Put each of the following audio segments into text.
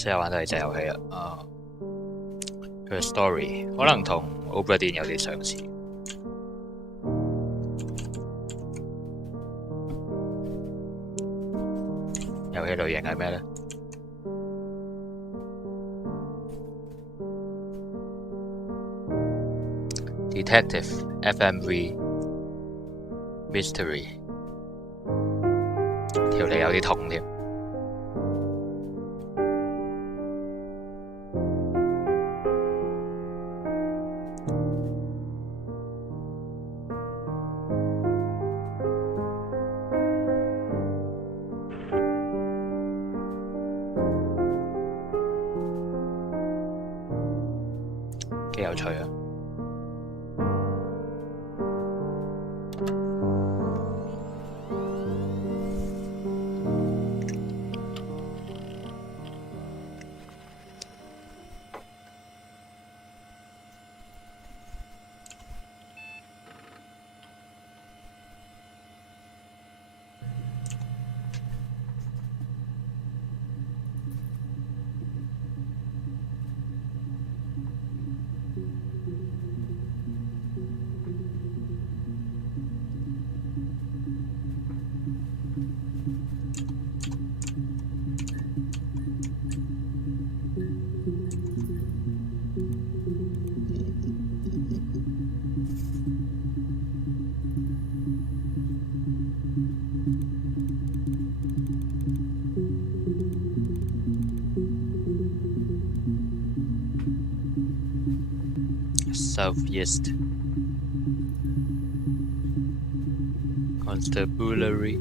成日玩都係隻遊戲啊。佢嘅 story 可能同 Obra Dinn 有啲相似。遊戲類型係咩呢？Detective, FMV, Mystery， 條脷有啲痛添。幾有趣啊！Southeast Constabulary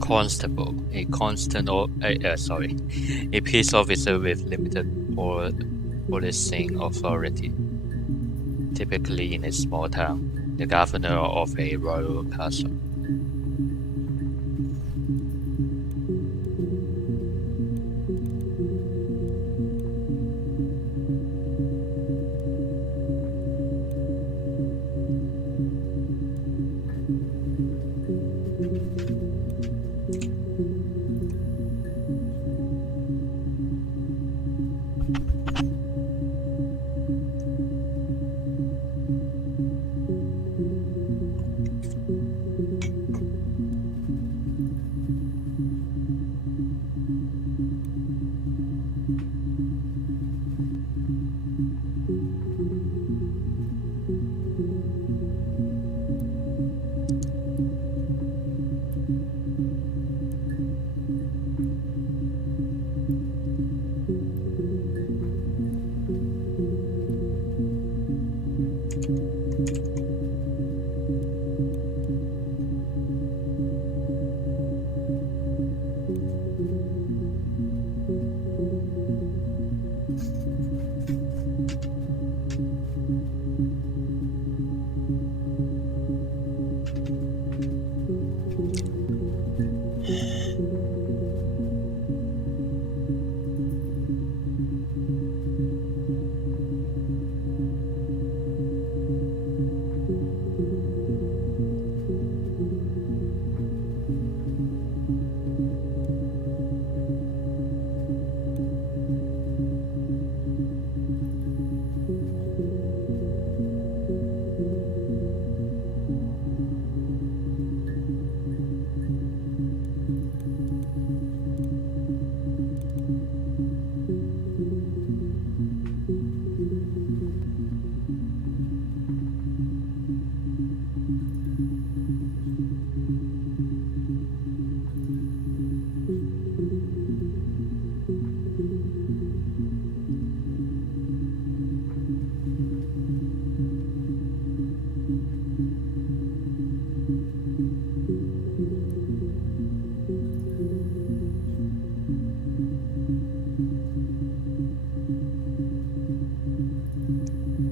Constable, a peace officer with limited policing authority, typically in a small town, the governor of a royal castle.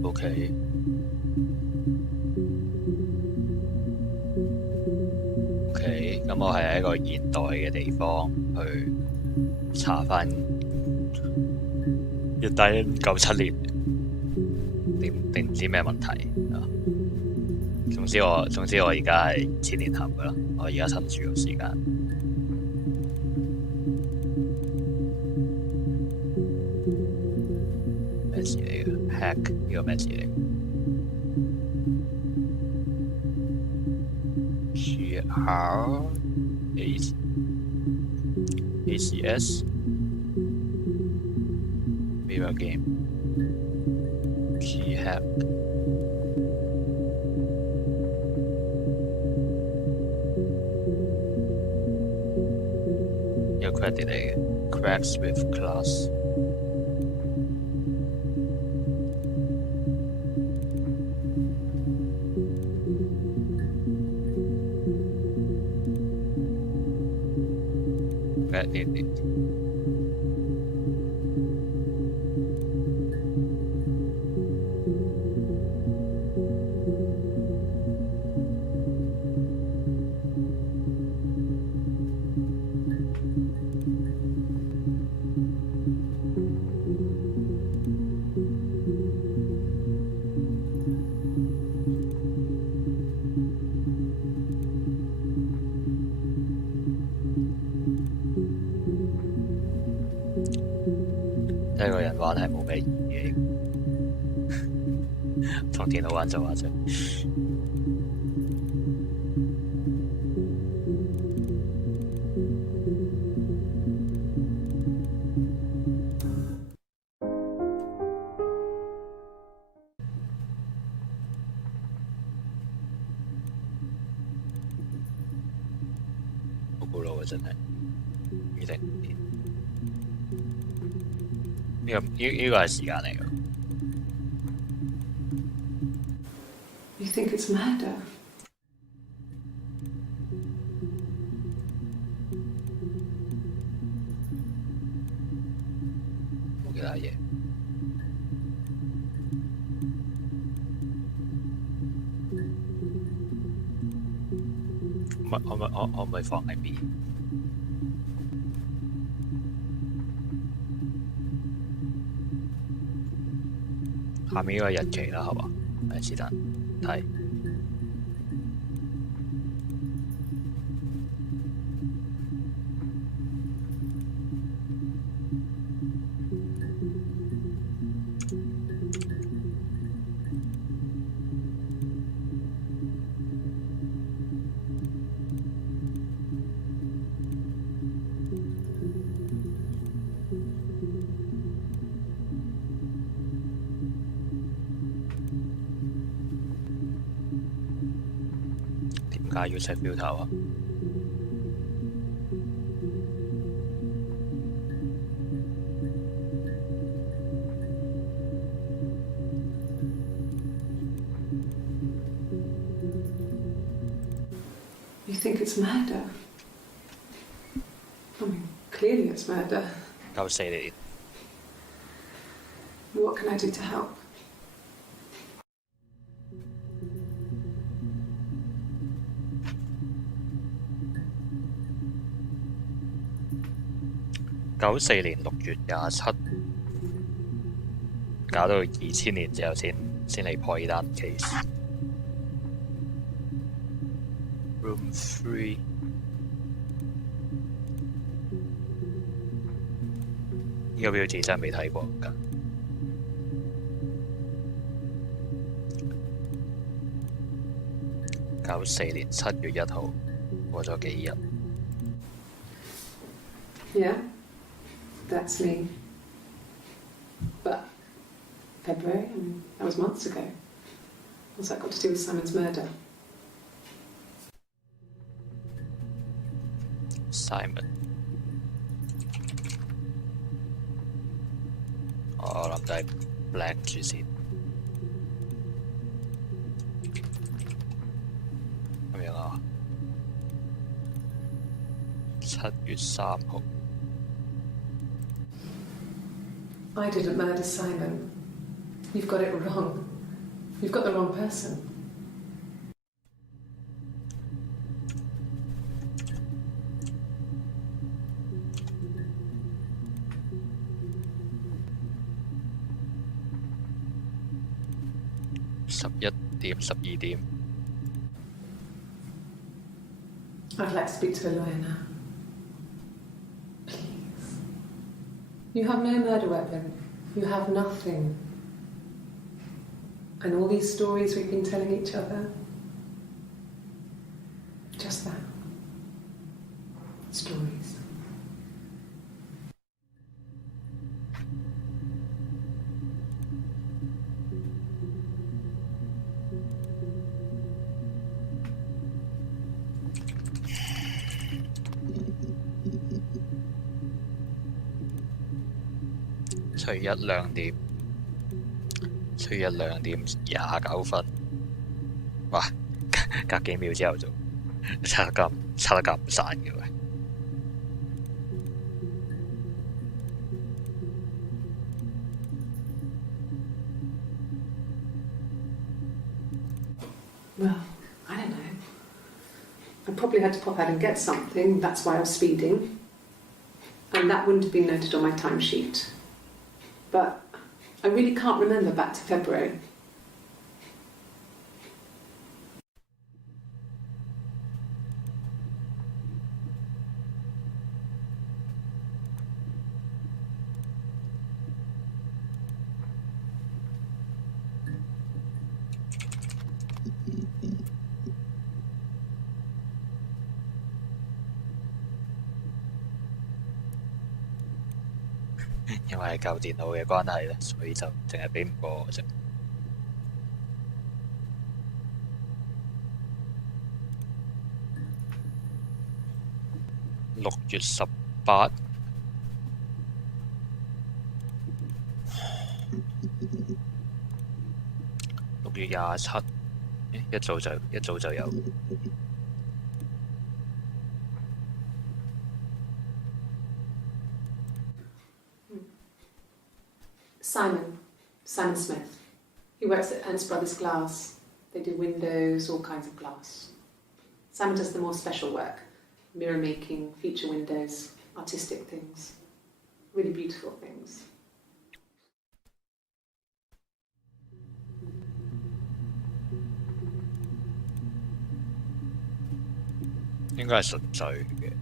OK， OK，咁咁我係喺一個現代嘅地方去查翻1897年定唔知咩問題啊。總之我而家係2000年後噶啦，我而家趁住個時間。咩字嚟嘅 ？hack 呢個咩字嚟？GRACS Mirror Game G-hack有 credit 嚟嘅 Cracks with Class。一個人玩係冇咩意義嘅，同電腦玩就話啫。好古老啊，真係2005年。呢個係時間嚟㗎。You think it's murder? 冇其他嘢。可唔可以放喺邊？下面呢個日期啦，係嘛？係是但睇。點解要 check filter 啊？You think it's murder? I mean, clearly it's murder. 94年。What can I do to help? 94年6月27，搞到2000年之後先嚟破呢單 case。Room 3。呢個標誌真係未睇過㗎。94年7月1號，過咗幾日。Yeah, that's me. But February, I mean, that was months ago. What's that got to do with Simon's murder? Simon。我諗都係 black 住先。咁樣啊，7月3號。I didn't murder Simon. You've got it wrong. You've got the wrong person. 11點、12點。 I'd like to speak to a lawyer now. Please. You have no murder weapon. You have nothing. And all these stories we've been telling each other. Just that. Stories.除一兩點29分，哇！隔幾秒之後就差得咁唔散嘅喂。Well, I don't know. I probably had to pop out and get something, that's why I was speeding. And that wouldn't have been noted on my timesheet. But I really can't remember back to February. .因為係舊電腦嘅關係咧，所以就淨係俾唔過我啫。6月18，6月27，一早就有。Simon Smith. He works at Ernst Brothers Glass. They do windows, all kinds of glass. Simon does the more special work, mirror making, feature windows, artistic things, really beautiful things. 應該係純粹嘅。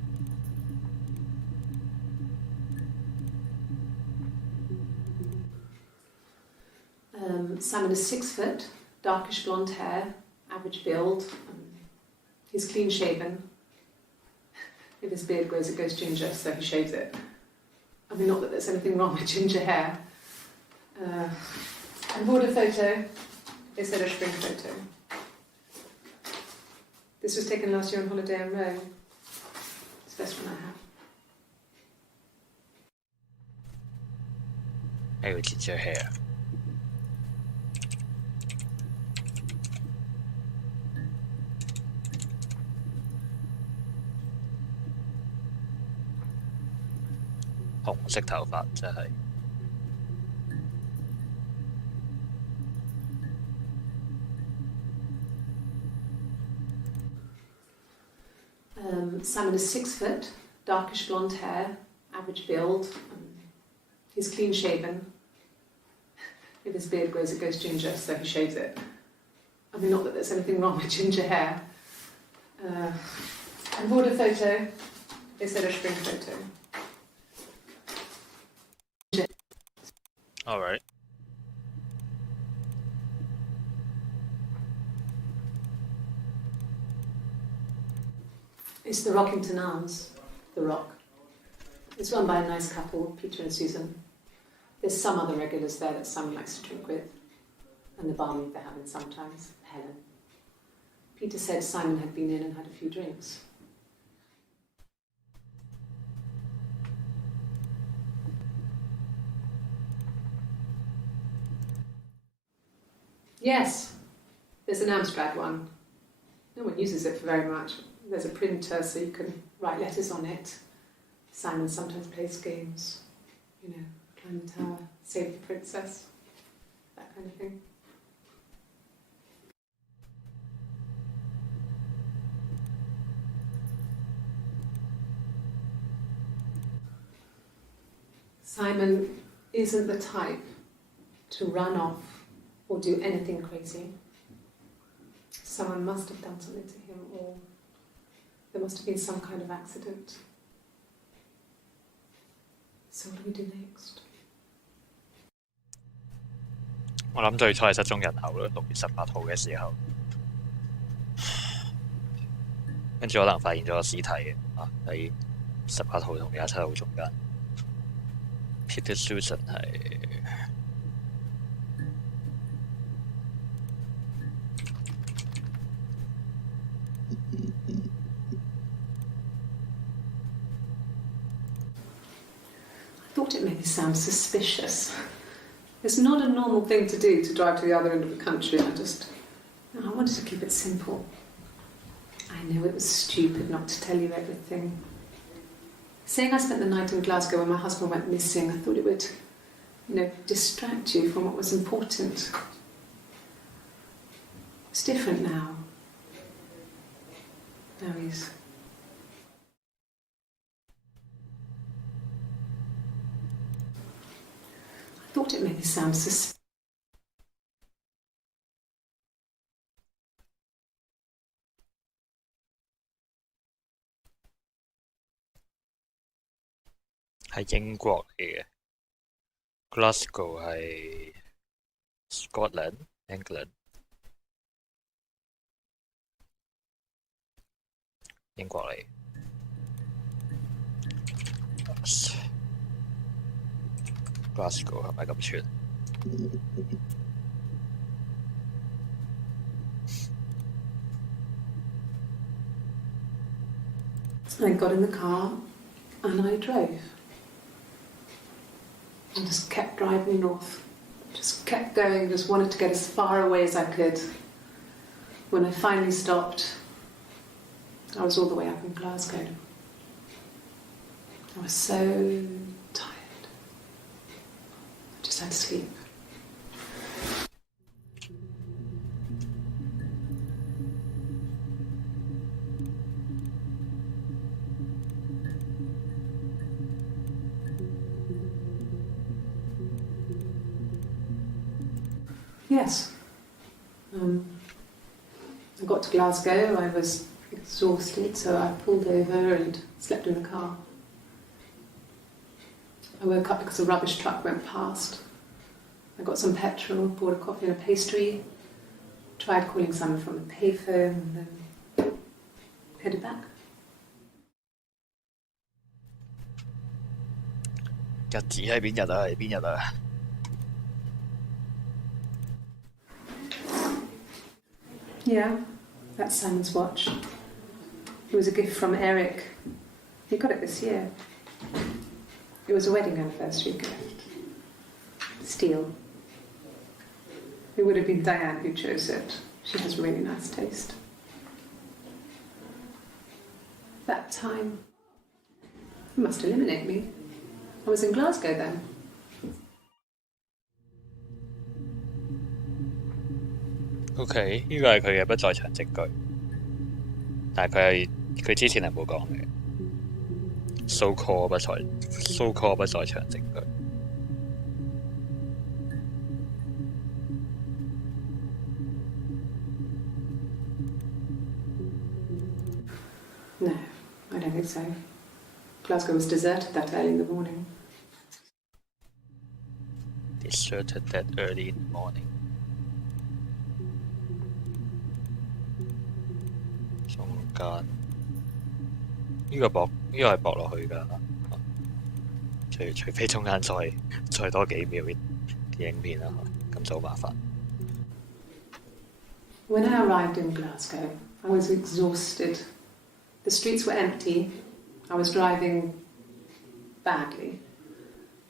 Simon is 6 foot, darkish blonde hair, average build. He's clean shaven. If his beard grows, it goes ginger, so he shaves it. I mean, not that there's anything wrong with ginger hair. I bought a photo. They said a spring photo. This was taken last year on holiday in Rome. It's the best one I have. 咩叫 ginger hair？紅色頭髮真係。Simon is 6 foot, darkish blonde hair, average build. He's clean shaven. If his beard grows, it goes ginger, so he shaves it. I mean, not that there's anything wrong with ginger hair. I bought a photo. They said a spring photo. All right. It's the Rockington Arms, The Rock. It's run by a nice couple, Peter and Susan. There's some other regulars there that Simon likes to drink with, and the barmaid they're having sometimes, Helen. Peter said Simon had been in and had a few drinks. Yes, there's an Amstrad one. No one uses it for very much. There's a printer so you can write letters on it. Simon sometimes plays games, you know, climb the tower, save the princess, that kind of thing. Simon isn't the type to run off or do anything crazy. Someone must have done something to him, or there must have been some kind of accident. So what do we do next? 我諗最初係失蹤人口咯，6月18號嘅時候，跟住可能發現咗個屍體嘅喺18號同27號中間。Peter Susan 係I thought it made me sound suspicious. It's not a normal thing to do, to drive to the other end of the country. I wanted to keep it simple. I know it was stupid not to tell you everything. Saying I spent the night in Glasgow when my husband went missing, I thought it would, distract you from what was important. It's different now. Now he's... I thought it made me sound suspicious. 係英國嚟嘅 ，Glasgow 係 Scotland、England， 英國嚟。Glasgow 係咪咁串？I got in the car and I drove. I just kept driving north. Just kept going, just wanted to get as far away as I could. When I finally stopped, I was all the way up in Glasgow. I was so tired. I just had to sleep. Yes. I got to Glasgow, I was exhausted, so I pulled over and slept in the car. I woke up because a rubbish truck went past. I got some petrol, bought a coffee and a pastry, tried calling someone from the payphone, and then headed back. 日子係邊日啊？係邊日啊？ Yeah, that's Simon's watch. It was a gift from Eric. He got it this year. It was a wedding anniversary gift. Steel. It would have been Diane who chose it. She has really nice taste. That time, it must eliminate me. I was in Glasgow then. OK， 呢個係佢嘅不在場證據，但係佢之前係冇講嘅，so call 不在場證據。No, I don't think so. Glasgow was deserted that early in the morning. Deserted that early in the morning. 中間呢個係駁落去㗎，除非中間再多幾秒嘅影片啦，咁就好麻煩。When I arrived in Glasgow, I was exhausted. The streets were empty. I was driving badly.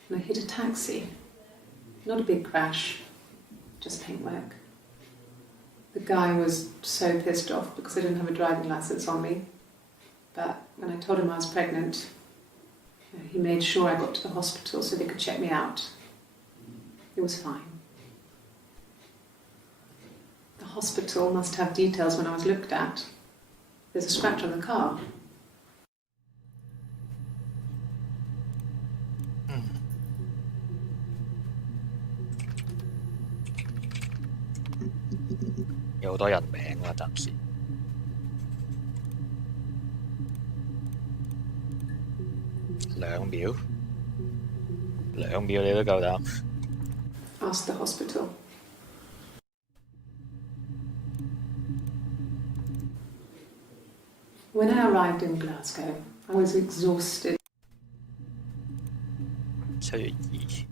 And I hit a taxi. Not a big crash, just paintwork. The guy was so pissed off because I didn't have a driving licence on me. But when I told him I was pregnant, he made sure I got to the hospital so they could check me out. It was fine. The hospital must have details when I was looked at. There's a scratch on the car. 有好多人名啊，暫時。2秒你都夠膽？ Ask the hospital. When I arrived in Glasgow, I was exhausted. 7月2。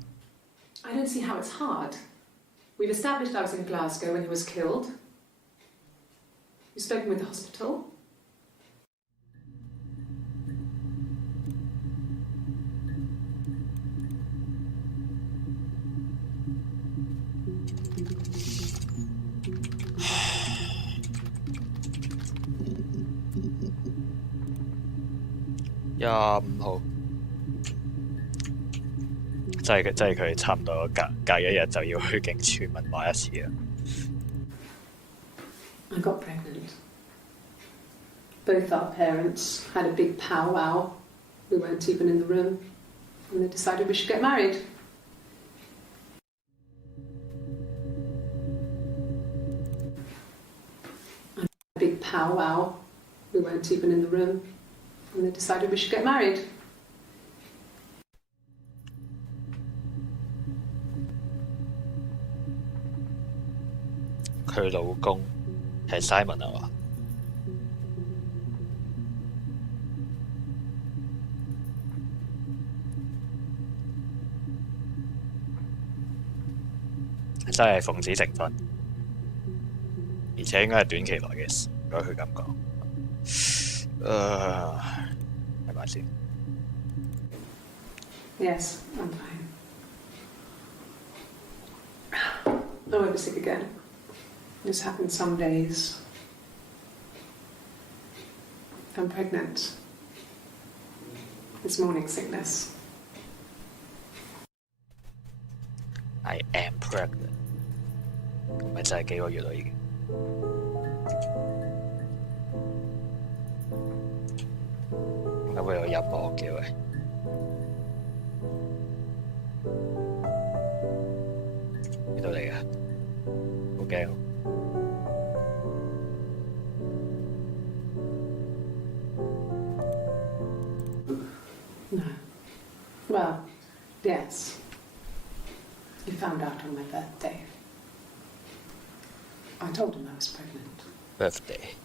I don't see how it's hard. We've established I was in Glasgow when he was killed. You've spoken with the hospital? ...25號，真係佢差唔多隔一日就要去警署問話一次啦。I got pregnant. Both our parents had a big powwow. We weren't even in the room. And they decided we should get married. A big powwow. We weren't even in the room. And they decided we should get married. 佢老公係 Simon 啊嘛？真係奉子成婚，而且應該係短期內嘅事。如果佢咁講，係咪先？ Yes, I'm fine. I'm oversick again. This happens some days. I'm pregnant. It's morning sickness. I am pregnant。咁咪真係幾個月啦已經。點解會有音樂嘅喂？邊度嚟嘅？好驚。No. Well, yes. He found out on my birthday. I told him I was pregnant. birthday。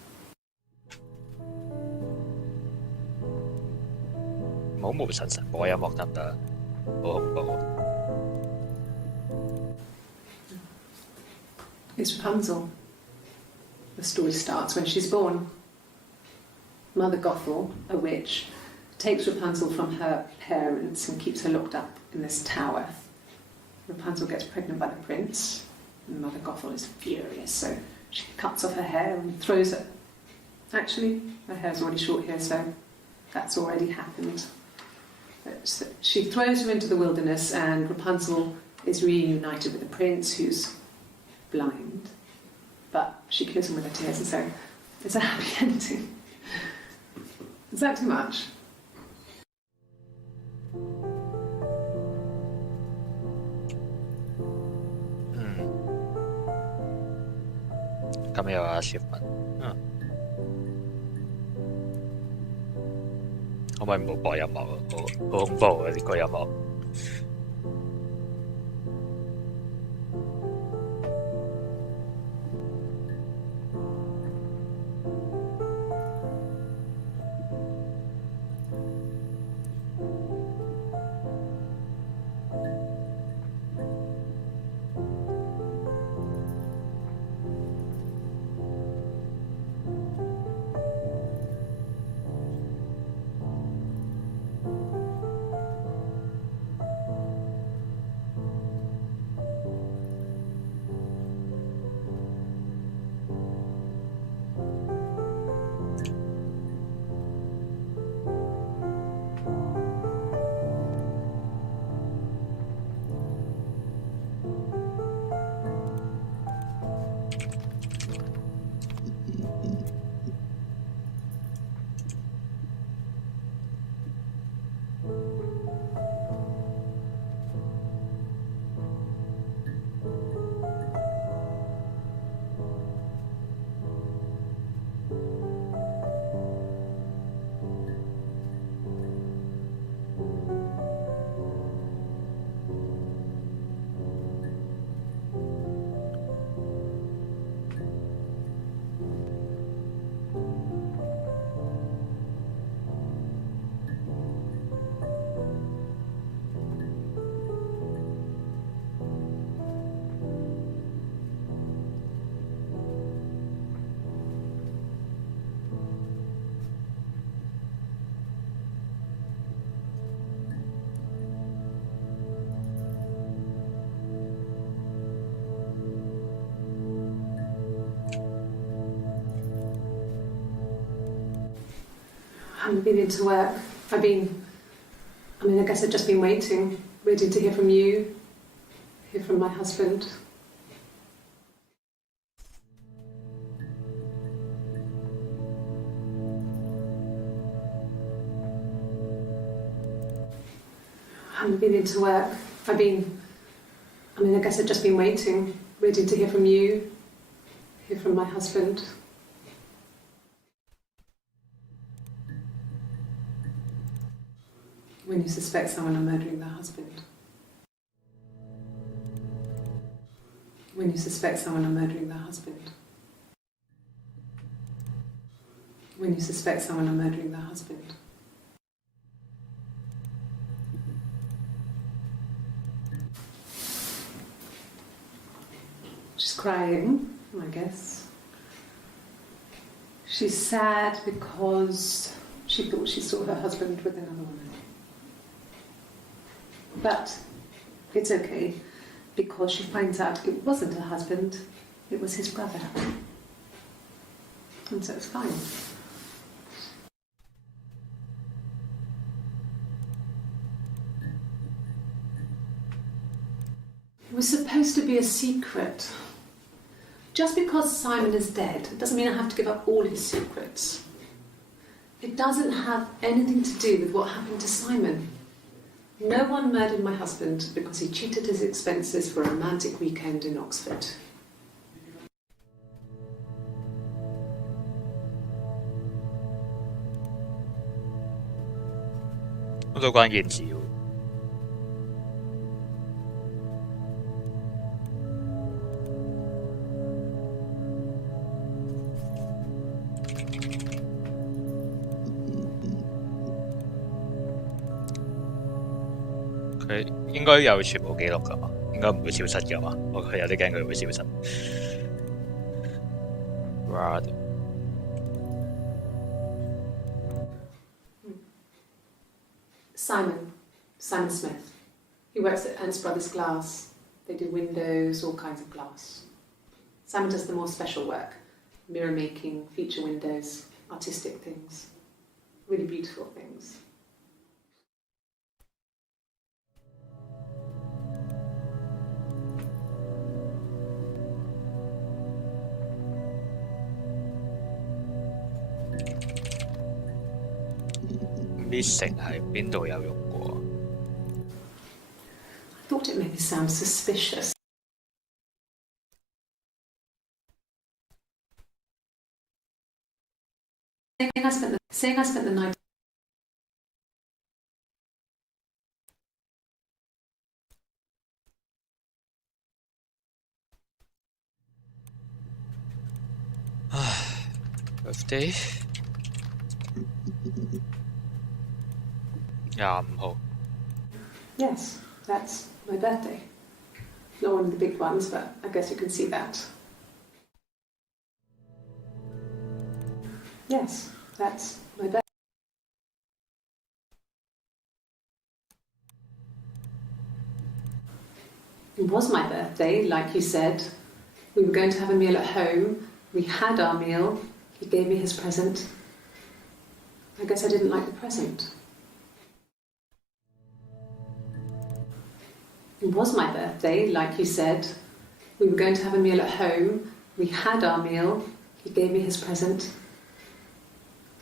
唔好無神神播音樂得唔得？好恐怖。It's Rapunzel. The story starts when she's born. Mother Gothel, a witch, takes Rapunzel from her parents and keeps her locked up in this tower. Rapunzel gets pregnant by the prince, and Mother Gothel is furious, so she cuts off her hair and throws it. Actually, her hair's already short here, so that's already happened. But she throws her into the wilderness, and Rapunzel is reunited with the prince, who's blind. But she kills him with her tears, and so it's a happy ending. Is that too much? Come here, achievement。可唔可以唔好播音樂啊？好恐怖啊！呢個音樂。haven't been into work. I guess I've just been waiting to hear from you, hear from my husband. I haven't been into work. I guess I've just been waiting to hear from you, hear from my husband. When you suspect someone of murdering their husband. When you suspect someone of murdering their husband. When you suspect someone of murdering their husband. She's crying, I guess. She's sad because she thought she saw her husband with another woman. But it's okay, because she finds out it wasn't her husband, it was his brother. And so it's fine. It was supposed to be a secret. Just because Simon is dead doesn't mean I have to give up all his secrets. It doesn't have anything to do with what happened to Simon. No one murdered my husband because he cheated his expenses for a romantic weekend in Oxford. 好多關鍵字喎。佢應該有全部記錄㗎嘛，應該唔會消失㗎嘛。我有啲驚佢會消失。Rad Simon Smith. He works at Ernst Brothers Glass. They do windows, all kinds of glass. Simon does the more special work, mirror making, feature windows, artistic things, really beautiful things. Missing 係邊度有用過 I thought it made me sound suspicious. Saying I spent the night. Birthday 25號 Yes, that's my birthday. Not one of the big ones, but I guess you can see that. Yes, that's my birthday. It was my birthday, like you said. We were going to have a meal at home. We had our meal. He gave me his present. I guess I didn't like the present. It was my birthday, like you said. We were going to have a meal at home. We had our meal. He gave me his present.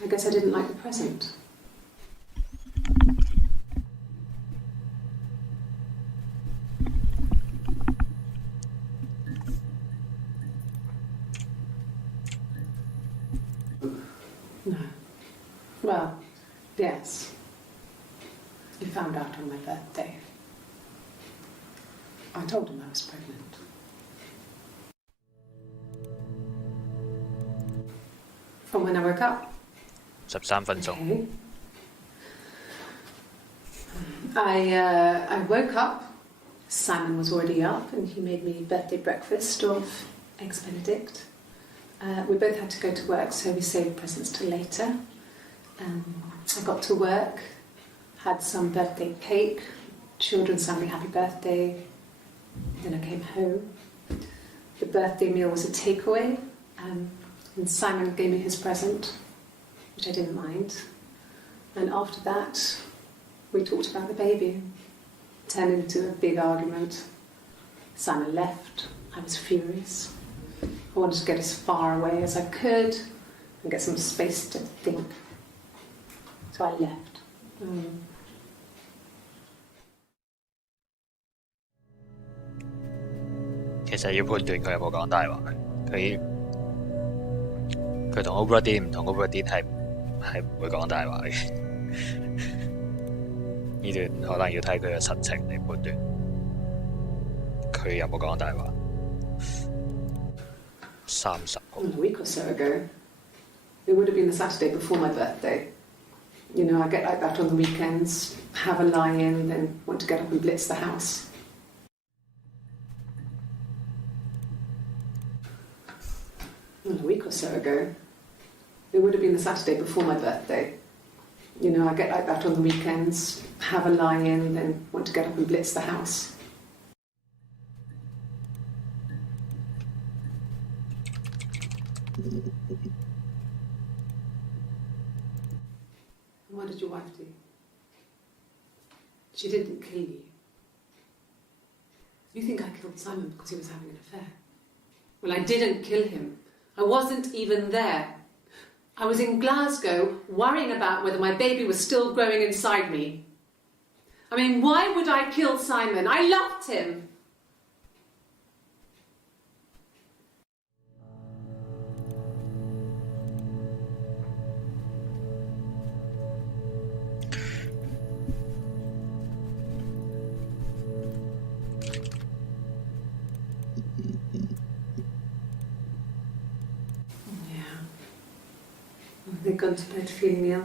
I guess I didn't like the present. No. Well, yes. You found out on my birthday. I told him I was pregnant. From when I woke up. 13分鐘 Okay. I woke up. Simon was already up, and he made me birthday breakfast of eggs Benedict. We both had to go to work, so we saved presents till later. I got to work, had some birthday cake. Children sang me happy birthday. Then I came home. The birthday meal was a takeaway, and Simon gave me his present, which I didn't mind. And after that, we talked about the baby. It turned into a big argument. Simon left. I was furious. I wanted to get as far away as I could and get some space to think. So I left.其實要判斷佢有冇講大話，佢同 Obradin 唔同 ，Obradin 係唔會講大話嘅。呢段可能要睇佢嘅神情嚟判斷，佢有冇講大話。30號。A week or so ago, it would have been the Saturday before my birthday. You know, I get like that on the weekends, have a lie-in, then want to get up and blitz the house. A week or so ago, it would have been the Saturday before my birthday. You know, I get like that on the weekends, have a lie-in, then want to get up and blitz the house. What did your wife do? She didn't kill you. You think I killed Simon because he was having an affair? Well, I didn't kill him. I wasn't even there. I was in Glasgow worrying about whether my baby was still growing inside me. I mean, why would I kill Simon? I loved him. They'd gone to bed feeling ill,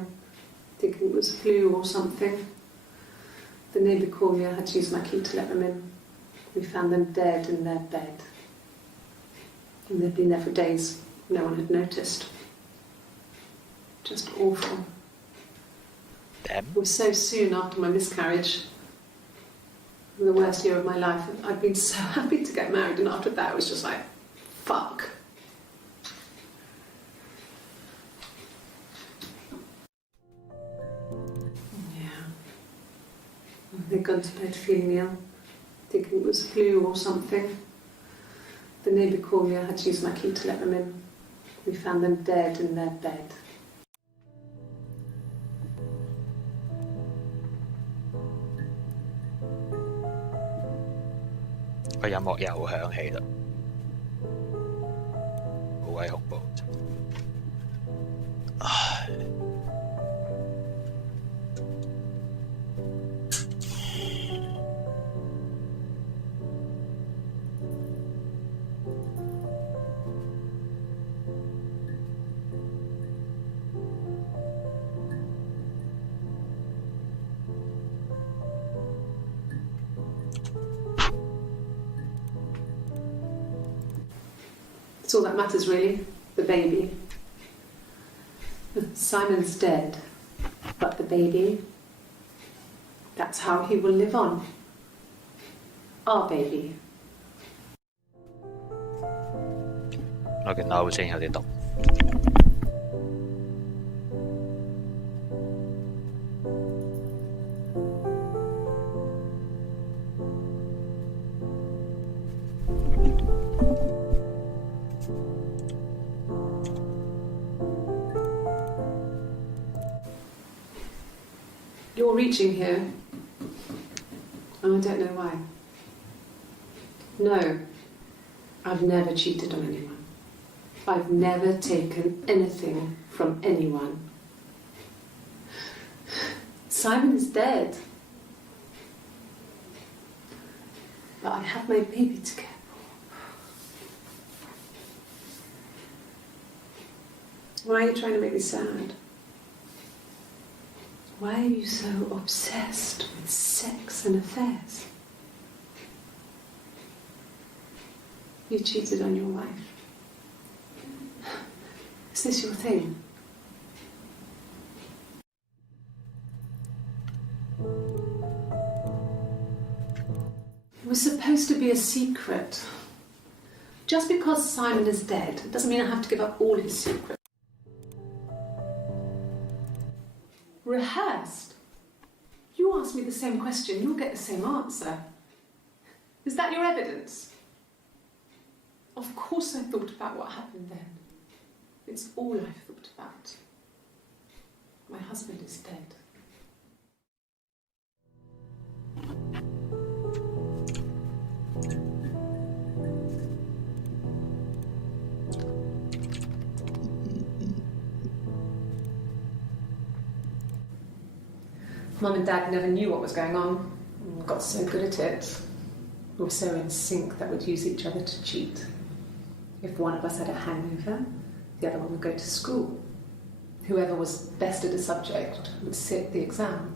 thinking it was flu or something. The neighbour called me, I had to use my key to let them in. We found them dead in their bed. And they'd been there for days, no one had noticed. Just awful. Them? It was so soon after my miscarriage. The worst year of my life. I'd been so happy to get married, and after that it was just like, fuck. They'd gone to bed feeling ill, thinking it was flu or something. The neighbour called me, I had to use my key to let them in. We found them dead in their bed. 個音樂又響起啦，好鬼恐怖。唉。That's all that matters, really. The baby. Simon's dead, but the baby, that's how he will live on. Our baby. 我嘅腦先有啲毒。You're reaching here, and I don't know why. No, I've never cheated on anyone. I've never taken anything from anyone. Simon is dead. But I have my baby to care for. Why are you trying to make me sad? Why are you so obsessed with sex and affairs? You cheated on your wife. Is this your thing? It was supposed to be a secret. Just because Simon is dead doesn't mean I have to give up all his secrets. Rehearsed? You ask me the same question, you'll get the same answer. Is that your evidence? Of course I thought about what happened then. It's all I've thought about. My husband is dead. Mum and Dad never knew what was going on, and got so good at it. We were so in sync that we'd use each other to cheat. If one of us had a hangover, the other one would go to school. Whoever was best at a subject would sit the exam.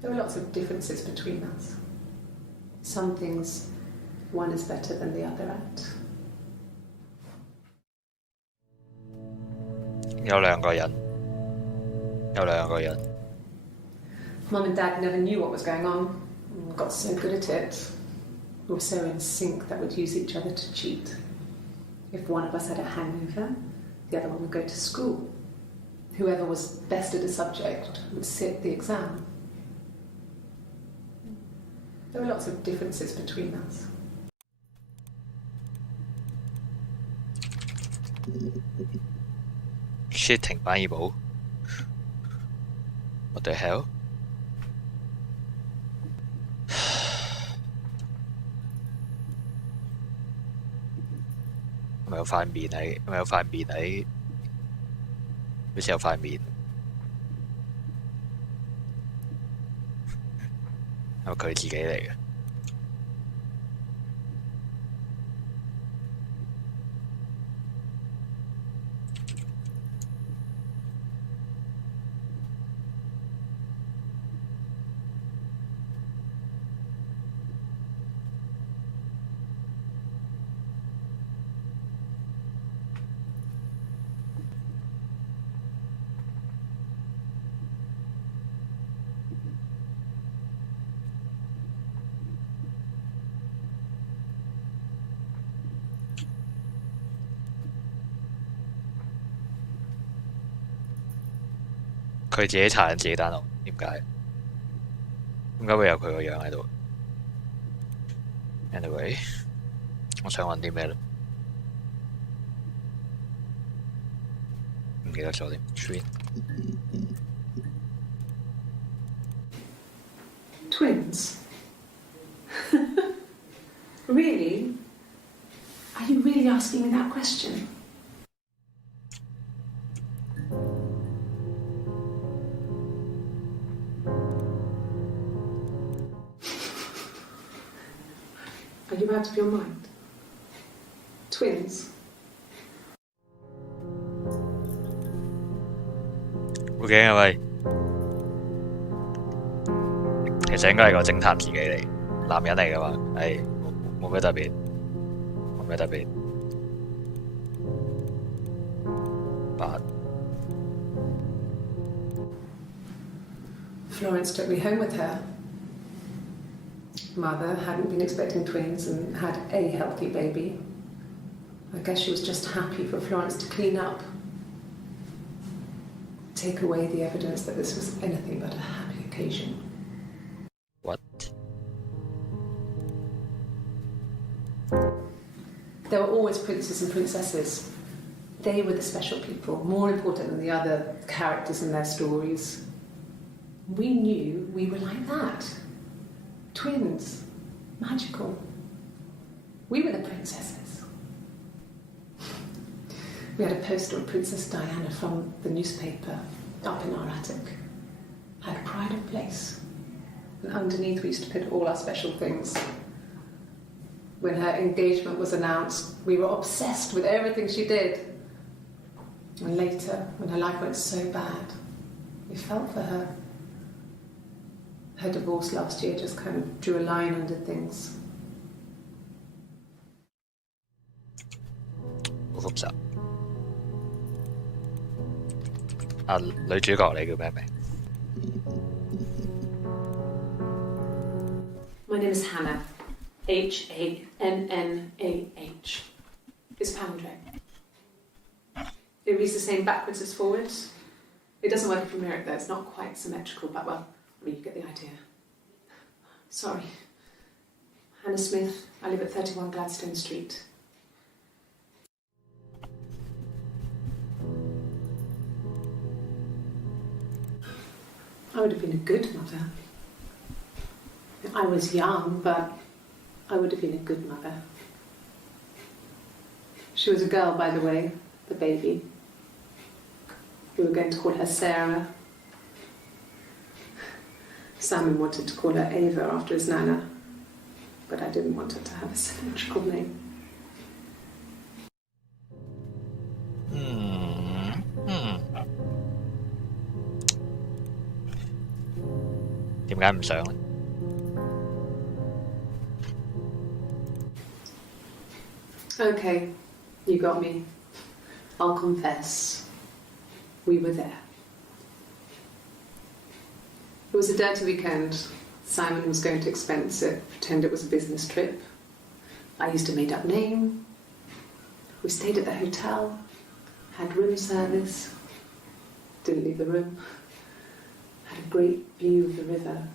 There were lots of differences between us. Some things one is better than the other at. 有兩個人，有兩個人。Mum and Dad never knew what was going on, and got so good at it. We were so in sync that we'd use each other to cheat. If one of us had a hangover, the other one would go to school. Whoever was best at a subject would sit the exam. There were lots of differences between us. Shitting 反而冇。What the hell？ 係咪有塊面喺？係咪有塊面喺？好似有塊面，係咪佢自己嚟嘅？佢自己查緊自己單案，點解？點解會有佢個樣喺度 ？Anyway， 我想揾啲咩咧？唔記得咗添。Twins? Really? Are you really asking me that question? Are you out of your mind? Twins? 好驚啊喂！其實應該係個偵探自己嚟，男人嚟噶嘛，冇咩特別，冇咩特別。But Florence took me home with her. Mother hadn't been expecting twins and had a healthy baby. I guess she was just happy for Florence to clean up. Take away the evidence that this was anything but a happy occasion. what？ There were always princes and princesses. They were the special people, more important than the other characters in their stories. We knew we were like that. Twins. Magical. We were the princesses. We had a poster of Princess Diana from the newspaper up in our attic. Had pride of place. And underneath we used to put all our special things. When her engagement was announced, we were obsessed with everything she did. And later, when her life went so bad, we felt for her. Her divorce last year just kind of drew a line under things. 好複雜。女主角你叫咩名？ My name is Hannah. H-A-N-N-A-H. It's Pandre. It reads the same backwards as forwards. It doesn't work from here, though. It's not quite symmetrical, but well, I mean, you get the idea. Sorry. Hannah Smith. I live at 31 Gladstone Street. I would have been a good mother. I was young, but I would have been a good mother. She was a girl, by the way, the baby. We were going to call her Sarah. Simon wanted to call her Ava after his nana, but I didn't want her to have a symmetrical name. 點解唔想呢？ Okay, you got me. I'll confess. We were there. It was a dirty weekend. Simon was going to expense it, pretend it was a business trip. I used a made-up name. We stayed at the hotel, had room service, didn't leave the room, had a great view of the river,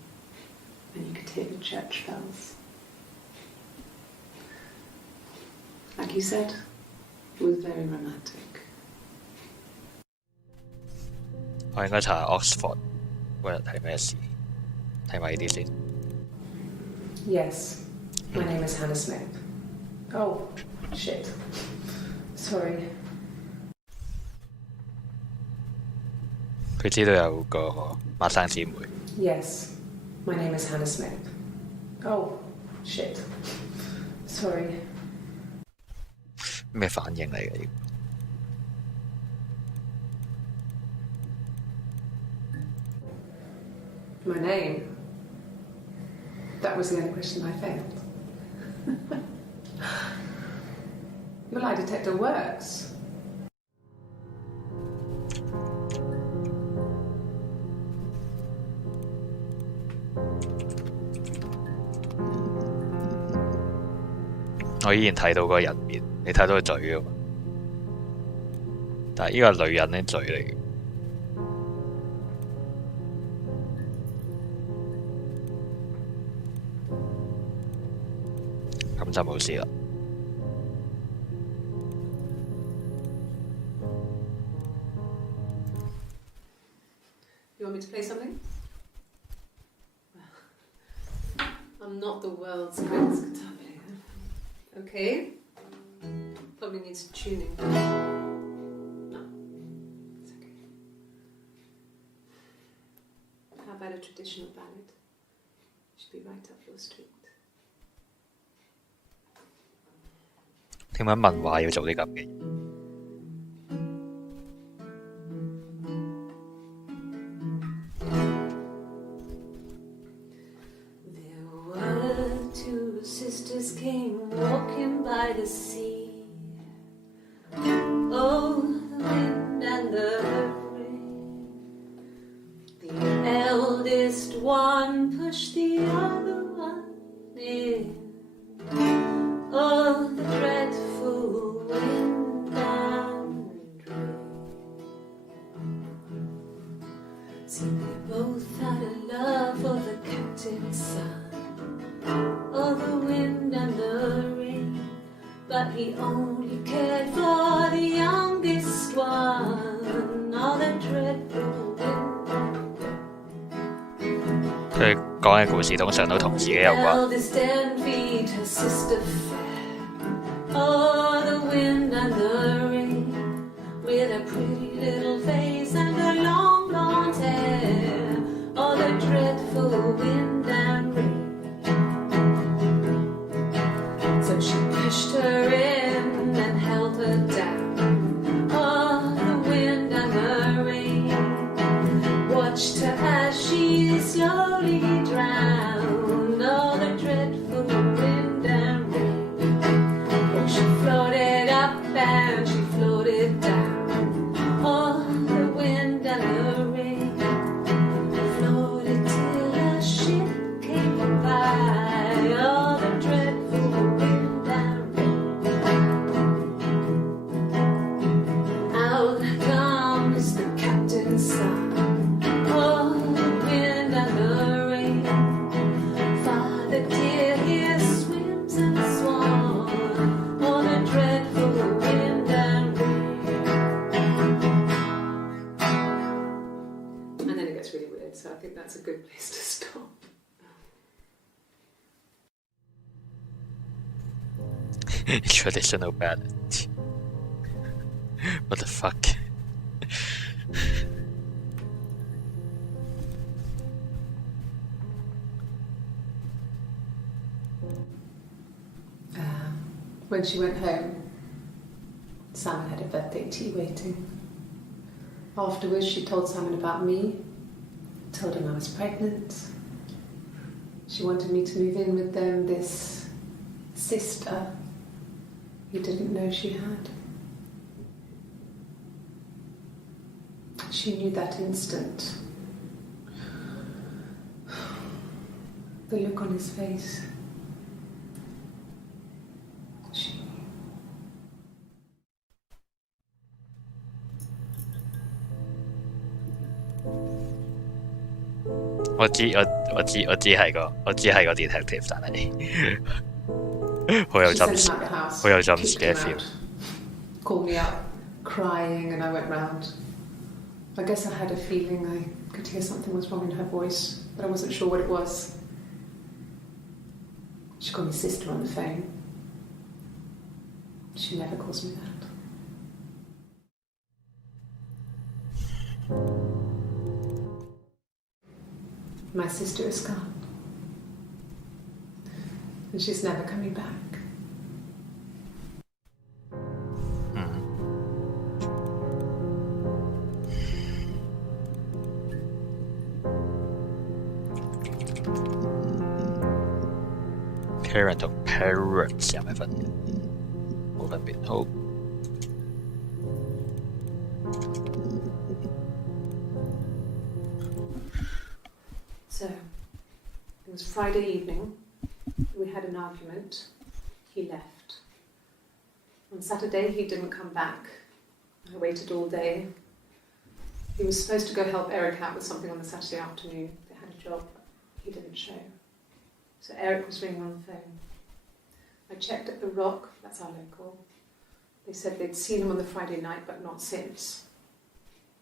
and you could hear the church bells. Like you said, it was very romantic. 我應該查下 Oxford 嗰日係咩事，睇埋呢啲先。 Yes, my name is Hannah Smith. Oh, shit. Sorry. 佢知道有個孖生姊妹。 Yes, my name is Hannah Smith. Oh, shit. Sorry. 咩反應嚟嘅？ My name? That was the only question I failed. Your lie detector works.「我依然睇到嗰個人面，你睇到佢嘴㗎嘛？但係呢個係女人嘅嘴嚟嘅。 咁就冇事啦。 You want me to play something? I'm not the world's greatest guitar player. Okay. Probably needs tuning. No, it's okay. How about a traditional ballad? Should be right up your street. 點解文華要做啲咁嘅嘢？ Two sisters came walking by the sea. Oh, the wind and the rain. The eldest one pushed the other one in. Oh, the dreadful wind and rain. See, they both had a love for the captain's son. Oh, the wind and the rain, but he only cared for the youngest one. Oh, the dreadful wind and rain. 佢講嘅故事通常都同自己有關。 Eldest envied her sister fair. Oh, the wind and the rain, with a pretty little face and her long blonde hair. Oh, the dreadful wind and rain. So she pushed her in and held her down. Oh, the wind and the rain watched her as she slowly drowned. Oh, the dreadful wind and rain. Oh, she floated up and she floated down. Oh, the wind and the rain floated till her ship traditional balance. What the fuck? When she went home, Simon had a birthday tea waiting. Afterwards, she told Simon about me, told him I was pregnant. She wanted me to move in with them, this sister he didn't know she had. She knew that instant. The look on his face. She knew. 我知係個 detective，但係好有 She 針 sent 時 him out the house, 好有針 kicked 時嘅 him feel。 out, called me up, crying, and I went round. I guess I had a feeling I could hear something was wrong in her voice, but I wasn't sure what it was. She called me sister on the phone. She never calls me that. My sister is gone. And she's never coming back. Parent 同 parents 有咩分別？冇分別。好。So, it was Friday evening. We had an argument. He left. On Saturday, he didn't come back. I waited all day. He was supposed to go help Eric out with something on the Saturday afternoon. They had a job. He didn't show. So Eric was ringing on the phone. I checked at the Rock, that's our local. They said they'd seen him on the Friday night, but not since.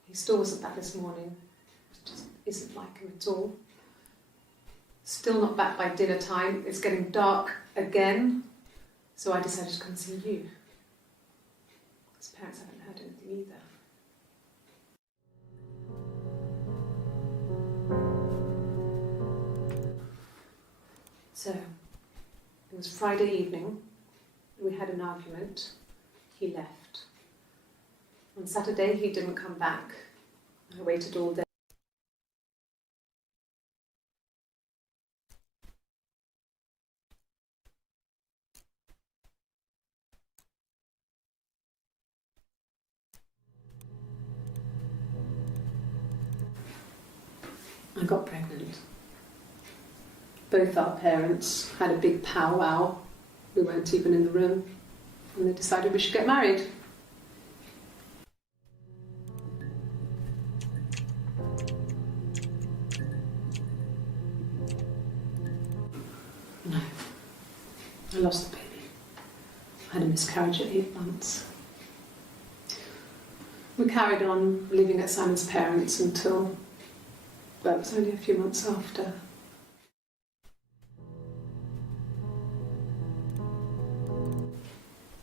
He still wasn't back this morning. It just isn't like him at all. Still not back by dinner time. It's getting dark again. So I decided to come and see you. His parents haven't heard anything either. So, it was Friday evening. We had an argument. He left. On Saturday, he didn't come back. I waited all day. I got pregnant. Both our parents had a big powwow. We weren't even in the room. And they decided we should get married. No. I lost the baby. I had a miscarriage at 8 months. We carried on living at Simon's parents until, well, it was only a few months after.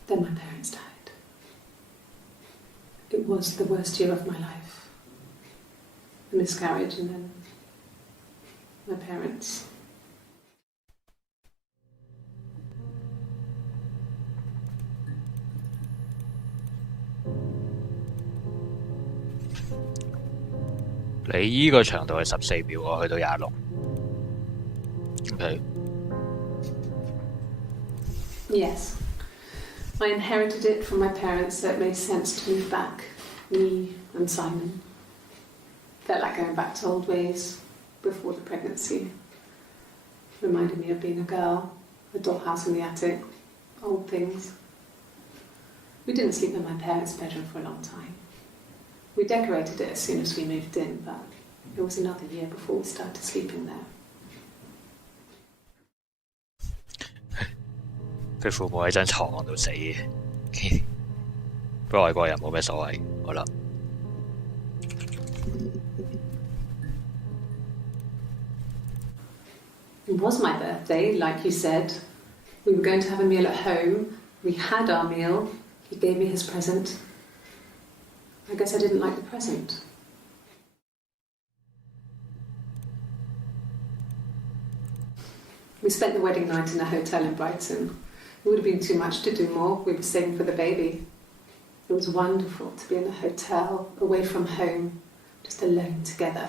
Then my parents died. It was the worst year of my life. A miscarriage and then my parents.你依個長度係14秒，我去到26。Okay. Yes. I inherited it from my parents, so it made sense to move back. Me and Simon. Felt like going back to old ways before the pregnancy. Reminded me of being a girl, a dollhouse in the attic, old things. We didn't sleep in my parents' bedroom for a long time. We decorated it as soon as we moved in, but it was another year before we started sleeping there. 佢父母喺張床度死嘅，不過外國人冇咩所謂，我諗。It was my birthday, like you said. We were going to have a meal at home, We had our meal. He gave me his present. I guess I didn't like the present. We spent the wedding night in a hotel in Brighton. It would have been too much to do more. We were saving for the baby. It was wonderful to be in a hotel, away from home, just alone together.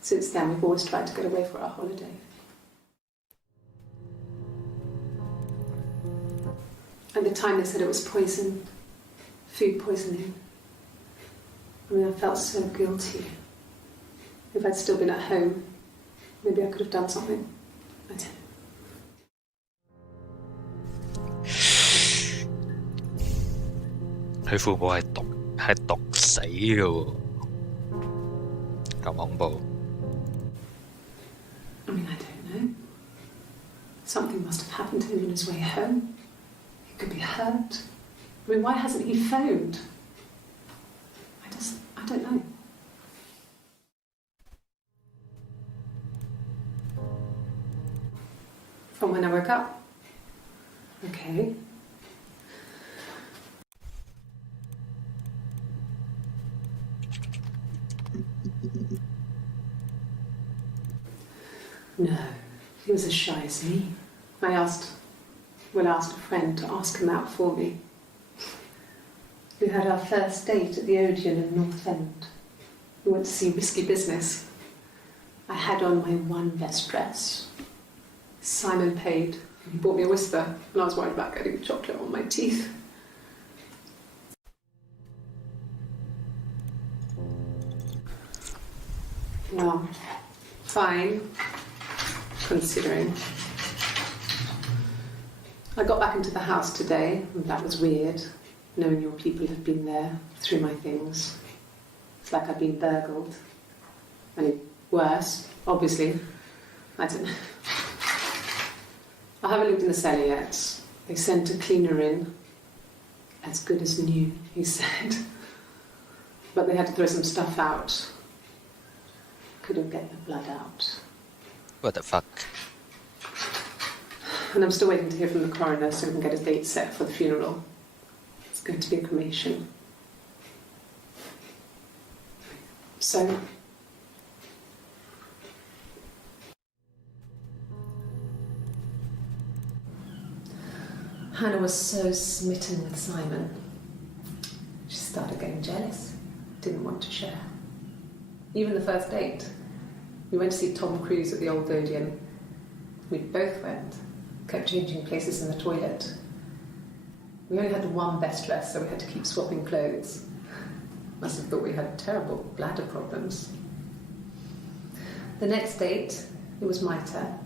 Since then, we've always tried to get away for our holiday. At the time, they said it was poison, food poisoning. I mean, I felt so guilty. If I'd still been at home, maybe I could have done something. I don't know. 佢父母係毒死嘅喎，咁恐怖。I mean, I don't know. Something must have happened to him on his way home. He could be hurt. I mean, why hasn't he phoned? I don't know. From when I woke up. Okay. No, he was as shy as me. I asked a friend to ask him out for me. We had our first date at the Odeon in North End. We went to see Risky Business. I had on my one best dress. Simon paid. He bought me a Whisper, and I was worried about getting chocolate on my teeth. Well, fine, considering. I got back into the house today, and that was weird, knowing your people have been there through my things. It's like I've been burgled. I mean, worse, obviously. I don't know. I haven't looked in the cellar yet. They sent a cleaner in. As good as new, he said. But they had to throw some stuff out. Couldn't get the blood out. What the fuck? And I'm still waiting to hear from the coroner so we can get a date set for the funeral. It's going to be a cremation. So... Hannah was so smitten with Simon. She started getting jealous. Didn't want to share. Even the first date. We went to see Tom Cruise at the Old Odeon. We both went. Kept changing places in the toilet. We only had one best dress, so we had to keep swapping clothes. Must have thought we had terrible bladder problems. The next date, it was my turn.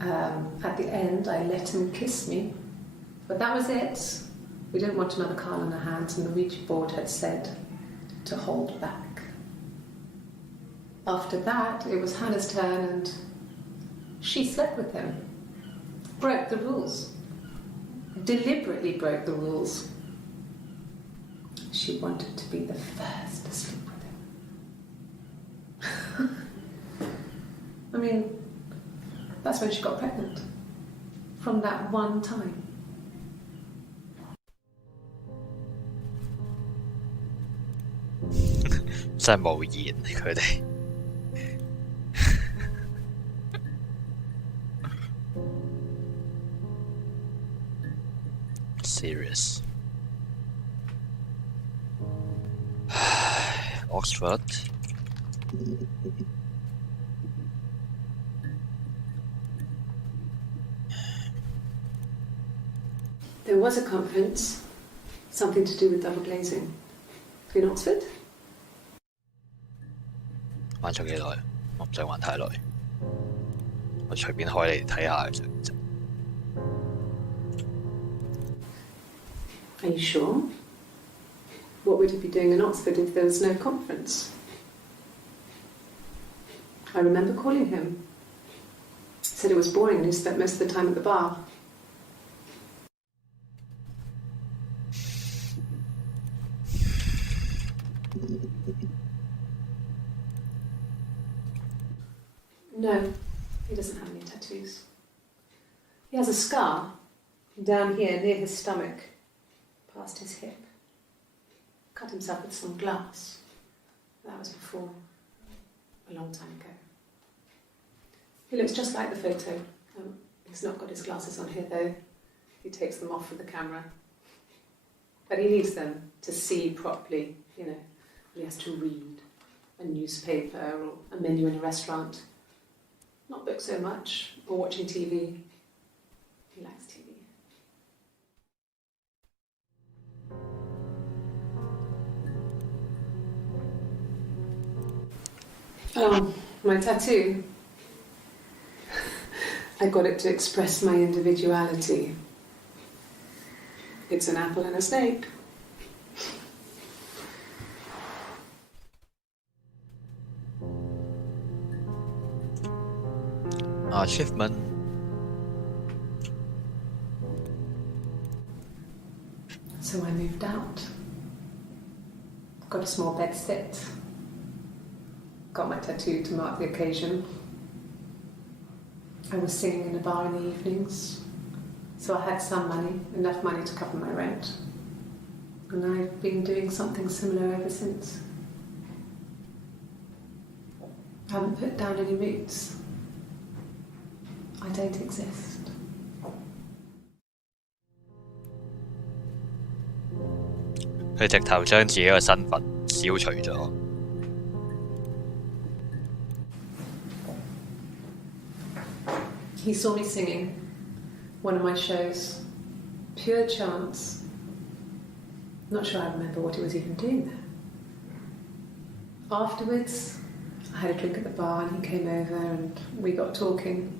At the end, I let him kiss me. But that was it. We didn't want another Carl on our hands, and the Ouija board had said to hold back. After that, it was Hannah's turn, and she slept with him. Broke the rules. Deliberately broke the rules. She wanted to be the first to sleep with him. I mean, that's when she got pregnant. From that one time. 真係無言佢哋。Serious. Oxford. There was a conference, something to do with double glazing. In Oxford? 玩咗幾耐？我唔想玩太耐。我隨便開嚟睇下啫。Are you sure? What would he be doing in Oxford if there was no conference? I remember calling him. He said it was boring and he spent most of the time at the bar. No, he doesn't have any tattoos. He has a scar, Down here, near his stomach, past his hip. Cut himself with some glass. That was before, a long time ago. He looks just like the photo. He's not got his glasses on here though. He takes them off with the camera. But he needs them to see properly, you know. He has to read a newspaper or a menu in a restaurant. Not books so much, or watching TV. He likes TV. Oh, my tattoo. I got it to express my individuality. It's an apple and a snake. Achievement. So I moved out. Got a small bed sit. Got my tattoo to mark the occasion. I was singing in a bar in the evenings, so I had some money, enough money to cover my rent. And I've been doing something similar ever since. I haven't put down any roots. I don't exist. 佢直頭將自己嘅身份消除咗。He saw me singing one of my shows. Pure chance. Not sure I remember what he was even doing there. Afterwards, I had a drink at the bar and he came over and we got talking.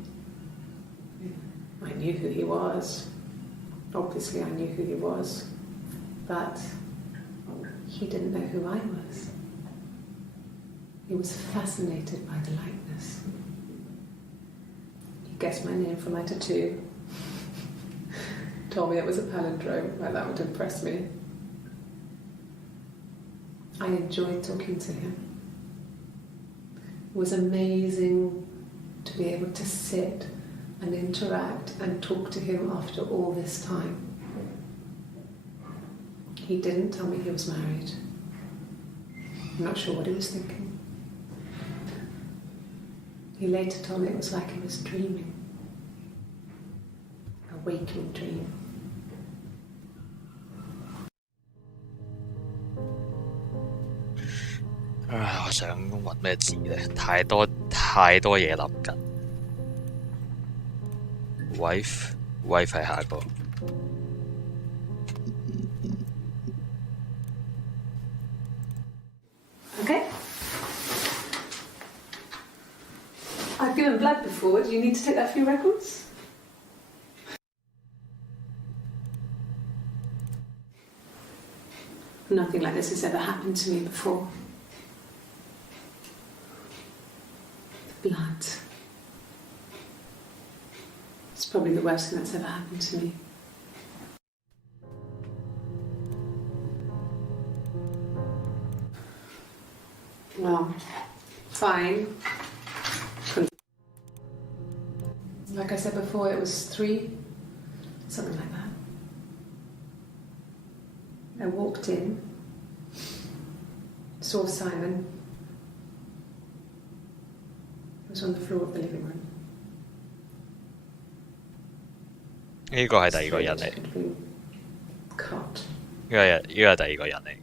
I knew who he was. Obviously I knew who he was. But he didn't know who I was. He was fascinated by the likeness. He guessed my name from my tattoo. Told me it was a palindrome, like that would impress me. I enjoyed talking to him. It was amazing to be able to sit and interact and talk to him after all this time. He didn't tell me he was married. I'm not sure what he was thinking. He later told me it was like he was dreaming. A waking dream.我想揾咩字呢？太多嘢諗緊。wife 係下個。Okay. I've given blood before. Do you need to take that for your records? Nothing like this has ever happened to me before. The blood. It's probably the worst thing that's ever happened to me. Well, fine. Like I said before, it was 3, something like that. I walked in, saw Simon. He was on the floor of the living room. 呢個係第二個人嚟。Cut. 呢個係第二個人嚟。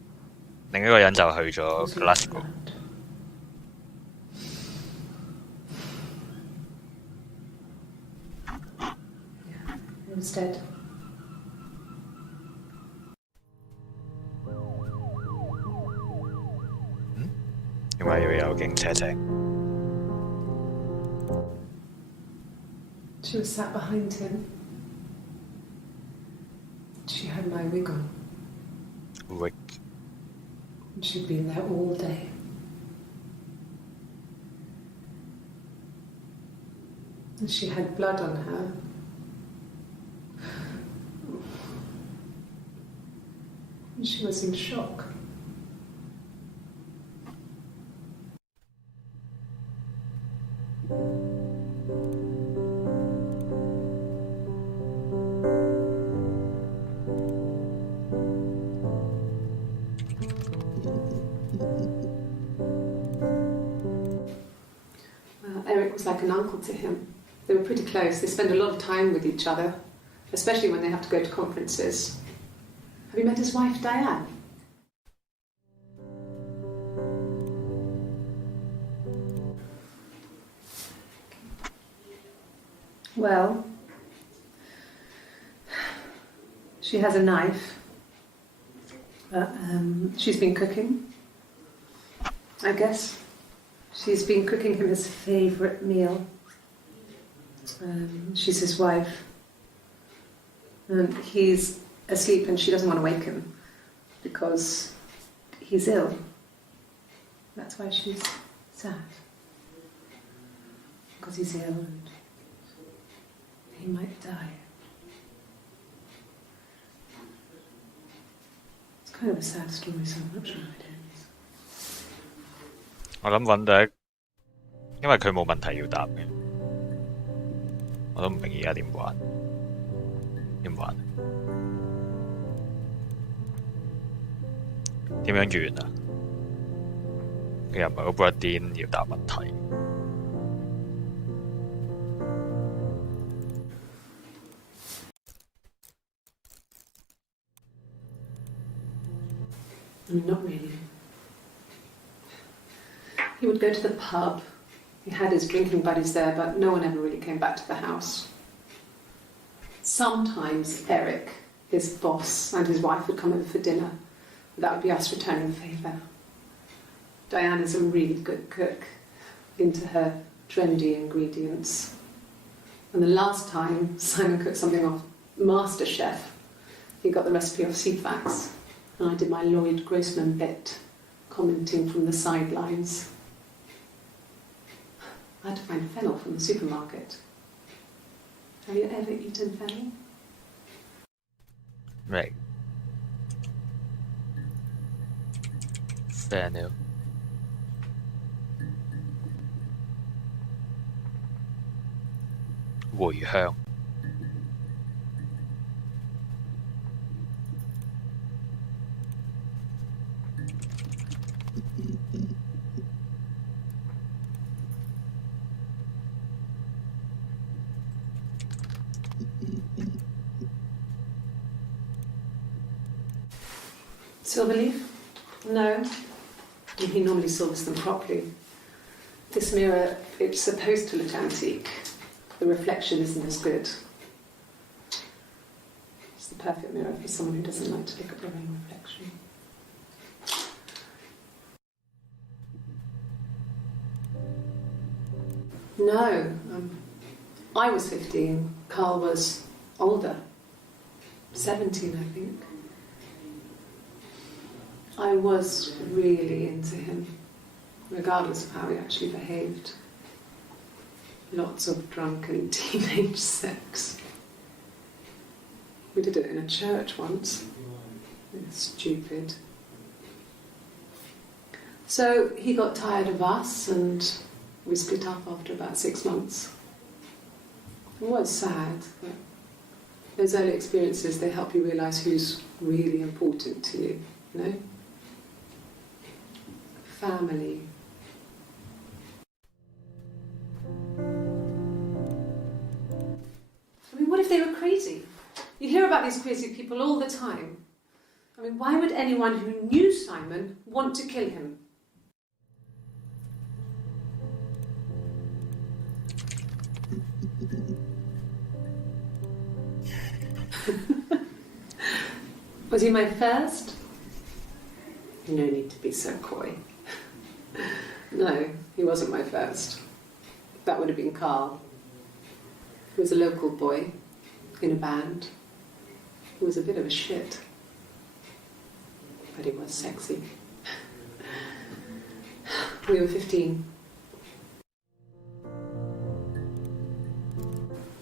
另一個人就去咗 Glasgow。He was dead.嗯？點解要有警車聲 She was sat behind him. She had my wig on. Wig. And she'd been there all day. And she had blood on her. And she was in shock. uncle to him. They were pretty close. They spend a lot of time with each other, especially when they have to go to conferences. Have you met his wife, Diane? Well, she has a knife. She's been cooking, I guess. She's been cooking him his favourite meal. She's his wife. And he's asleep and she doesn't want to wake him because he's ill. That's why she's sad. Because he's ill and he might die. It's kind of a sad story, so I'm not sure how it ends. 我諗揾到因為佢冇問題要答嘅，我都唔明而家點玩，點玩？點樣完啊？佢又唔係好 Brad 要答問題。Not really. He would go to the pub. He had his drinking buddies there, but no one ever really came back to the house. Sometimes Eric, his boss, and his wife would come over for dinner. That would be us returning the favour. Diane is a really good cook, into her trendy ingredients. And the last time Simon cooked something off MasterChef, he got the recipe off CFAX. And I did my Lloyd Grossman bit, commenting from the sidelines. I had to find fennel from the supermarket. Have you ever eaten fennel? Right. Fennel. Hồi香. Silverleaf? No. He normally silvers them properly. This mirror, it's supposed to look antique. The reflection isn't as good. It's the perfect mirror for someone who doesn't like to look at their own reflection. No. I was 15. Carl was older. 17, I think. I was really into him, regardless of how he actually behaved. Lots of drunken teenage sex. We did it in a church once. It's stupid. So he got tired of us and we split up after about 6 months. It was sad, but those early experiences, they help you realise who's really important to you, you know? Family. I mean, what if they were crazy? You hear about these crazy people all the time. I mean, why would anyone who knew Simon want to kill him? Was he my first? No need to be so coy. No, he wasn't my first. That would have been Carl. He was a local boy in a band. He was a bit of a shit. But he was sexy. We were 15.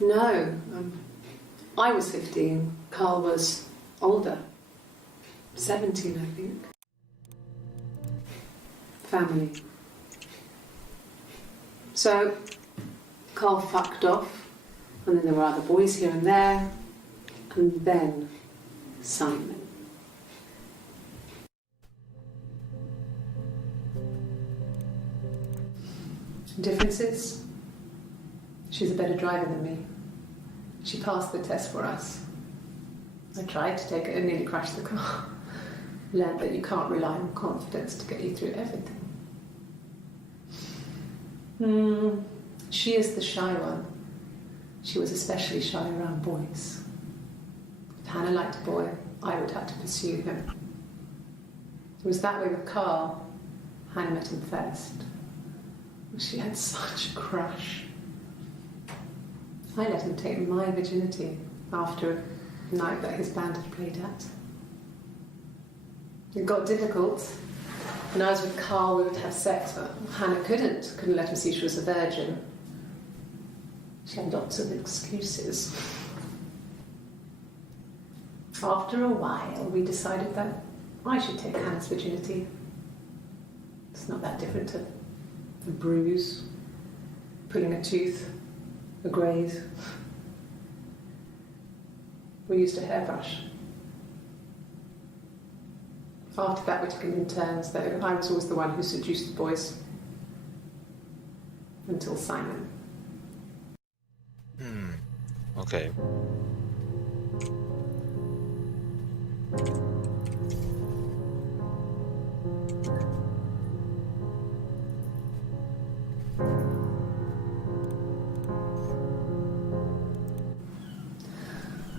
No, I was 15. Carl was older. 17, I think. Family. So, Carl fucked off, and then there were other boys here and there, and then Simon. Differences? She's a better driver than me. She passed the test for us. I tried to take it and nearly crashed the car. Learned that you can't rely on confidence to get you through everything. She is the shy one. She was especially shy around boys. If Hannah liked a boy, I would have to pursue him. It was that way with Carl. Hannah met him first. She had such a crush. I let him take my virginity after a night that his band had played at. It got difficult. When I was with Carl, we would have sex, but Hannah couldn't let him see she was a virgin. She had lots of excuses. After a while, we decided that I should take Hannah's virginity. It's not that different to a bruise, pulling a tooth, a graze. We used a hairbrush. After that, we took it in turns, though I was always the one who seduced the boys. Until Simon. Okay.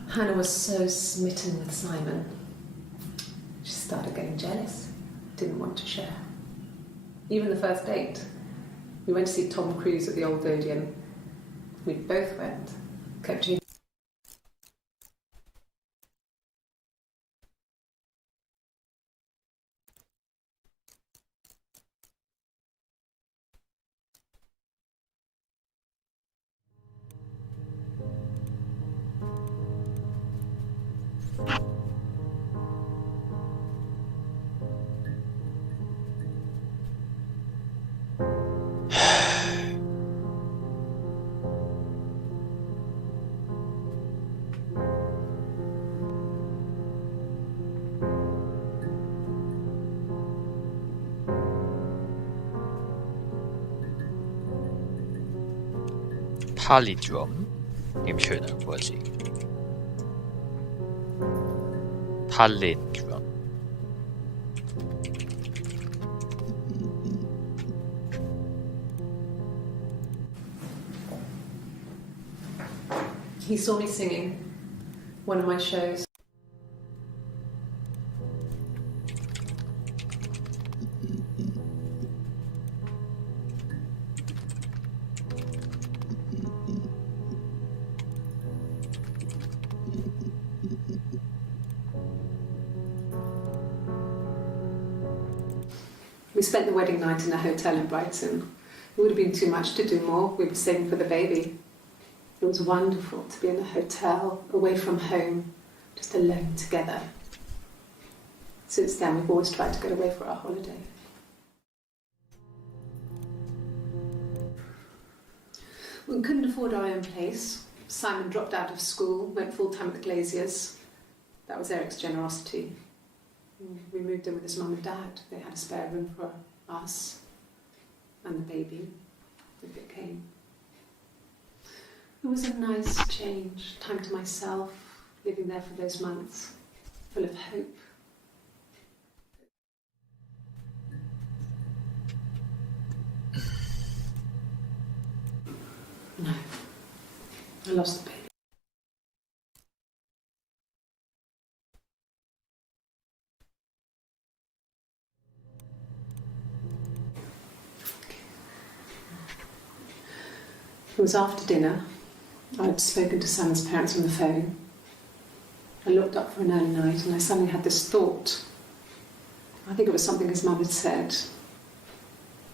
Hannah was so smitten with Simon. She started getting jealous, didn't want to share. Even the first date, we went to see Tom Cruise at the Old Odeon. We both went, kept you. Palindrome 點串啊？嗰個字 Palindrome。 He saw me singing one of my shows. We spent the wedding night in a hotel in Brighton. It would have been too much to do more. We were saving for the baby. It was wonderful to be in a hotel, away from home, just alone together. Since then, we've always tried to get away for our holiday. We couldn't afford our own place. Simon dropped out of school, went full-time at the Glaziers. That was Eric's generosity. We moved in with his mum and dad. They had a spare room for us and the baby, if it came. It was a nice change, time to myself, living there for those months, full of hope. No, I lost the baby. It was after dinner. I'd spoken to Sam's parents on the phone. I looked up for an early night and I suddenly had this thought. I think it was something his mum had said.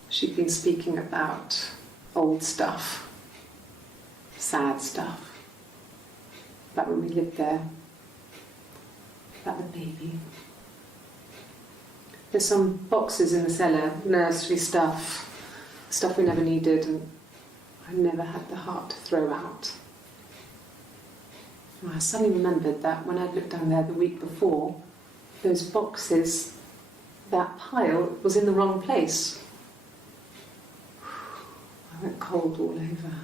She'd been speaking about old stuff, sad stuff, about when we lived there, about the baby. There's some boxes in the cellar, nursery stuff we never needed and I never had the heart to throw out. I suddenly remembered that when I'd looked down there the week before, those boxes, that pile was in the wrong place. I went cold all over.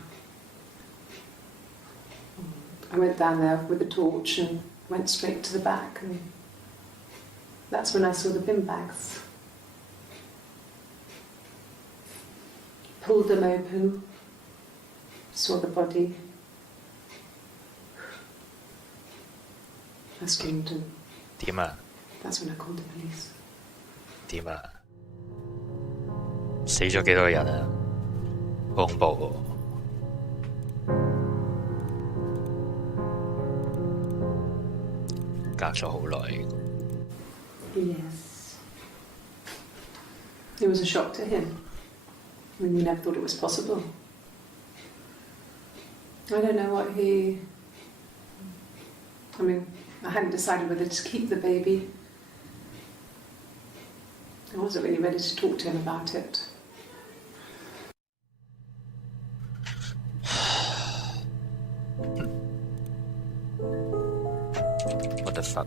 I went down there with a torch and went straight to the back, and that's when I saw the bin bags. Pulled them open, saw the body. I screamed, and 點啊？ that's when I called the police. 點啊？死咗幾多個人啊？好恐怖喎！隔咗好耐。 Yes. It was a shock to him. I mean, we never thought it was possible. I don't know what he... I mean, I hadn't decided whether to keep the baby. I wasn't really ready to talk to him about it. What the fuck?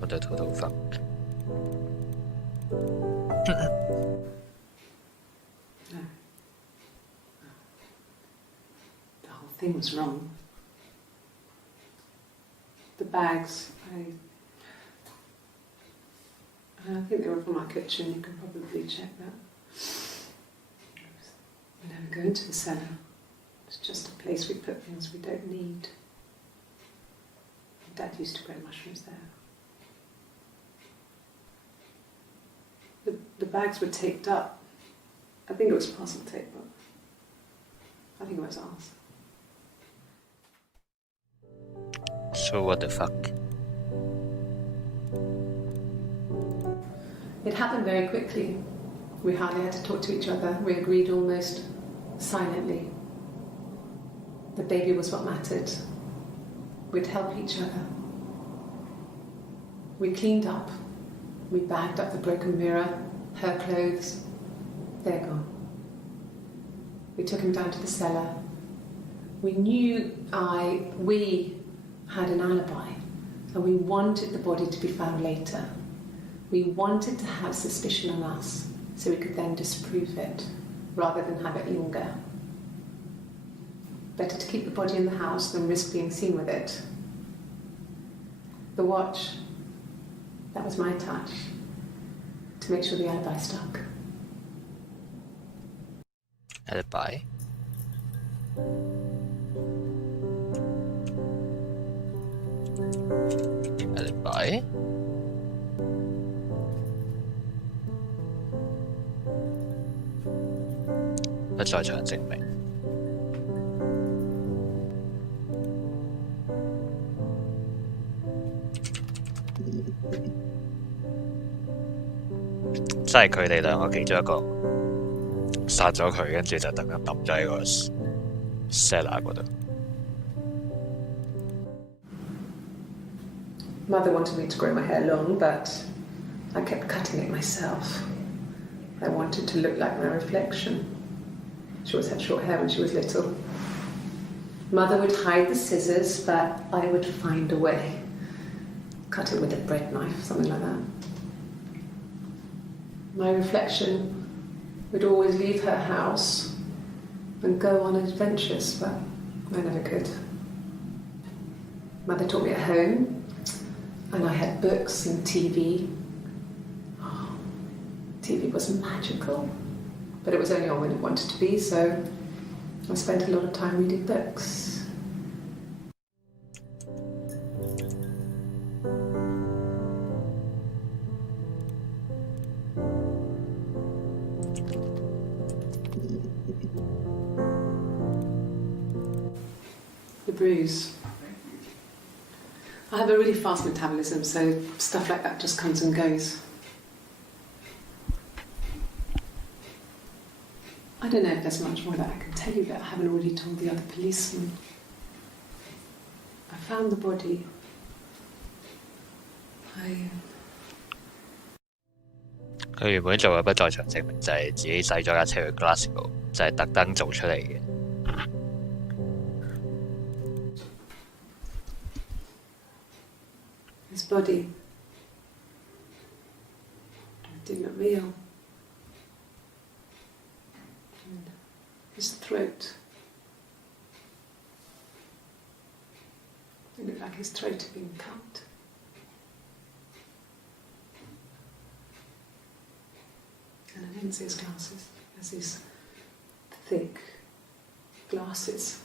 What the total fuck? No. The whole thing was wrong. The bags, I think they were from our kitchen, you can probably check that. We never go into the cellar. It's just a place we put things we don't need. Dad used to grow mushrooms there. The bags were taped up. I think it was parcel tape, but I think it was ours. So what the fuck? It happened very quickly. We hardly had to talk to each other. We agreed almost silently. The baby was what mattered. We'd help each other. We cleaned up. We bagged up the broken mirror, her clothes. They're gone. We took him down to the cellar. We knew we had an alibi, and we wanted the body to be found later. We wanted to have suspicion on us so we could then disprove it, rather than have it linger. Better to keep the body in the house than risk being seen with it. The watch, that was my touch, to make sure the alibi stuck. Alibi? Alibi?不在場證明。即係佢哋兩個其中一個殺咗佢，跟住就特登抌咗喺個 cellar 嗰度。Mother wanted me to grow my hair long, but I kept cutting it myself. I wanted to look like my reflection. She always had short hair when she was little. Mother would hide the scissors, but I would find a way. Cut it with a bread knife, something like that. My reflection would always leave her house and go on adventures, but I never could. Mother taught me at home, and I had books and TV. Oh, TV was magical, but it was only on when it wanted to be, so I spent a lot of time reading books. The bruise. I have a really fast metabolism, so stuff like that just comes and goes. I don't know if there's much more that I can tell you that I haven't already told the other policemen. I found the body. 佢原本做嘅不在場證明就係自己洗咗架車去 Glasgow，就係特登做出嚟嘅。His body. It did not real. And his throat. It looked like his throat had been cut. And I didn't see his glasses. There's these thick glasses.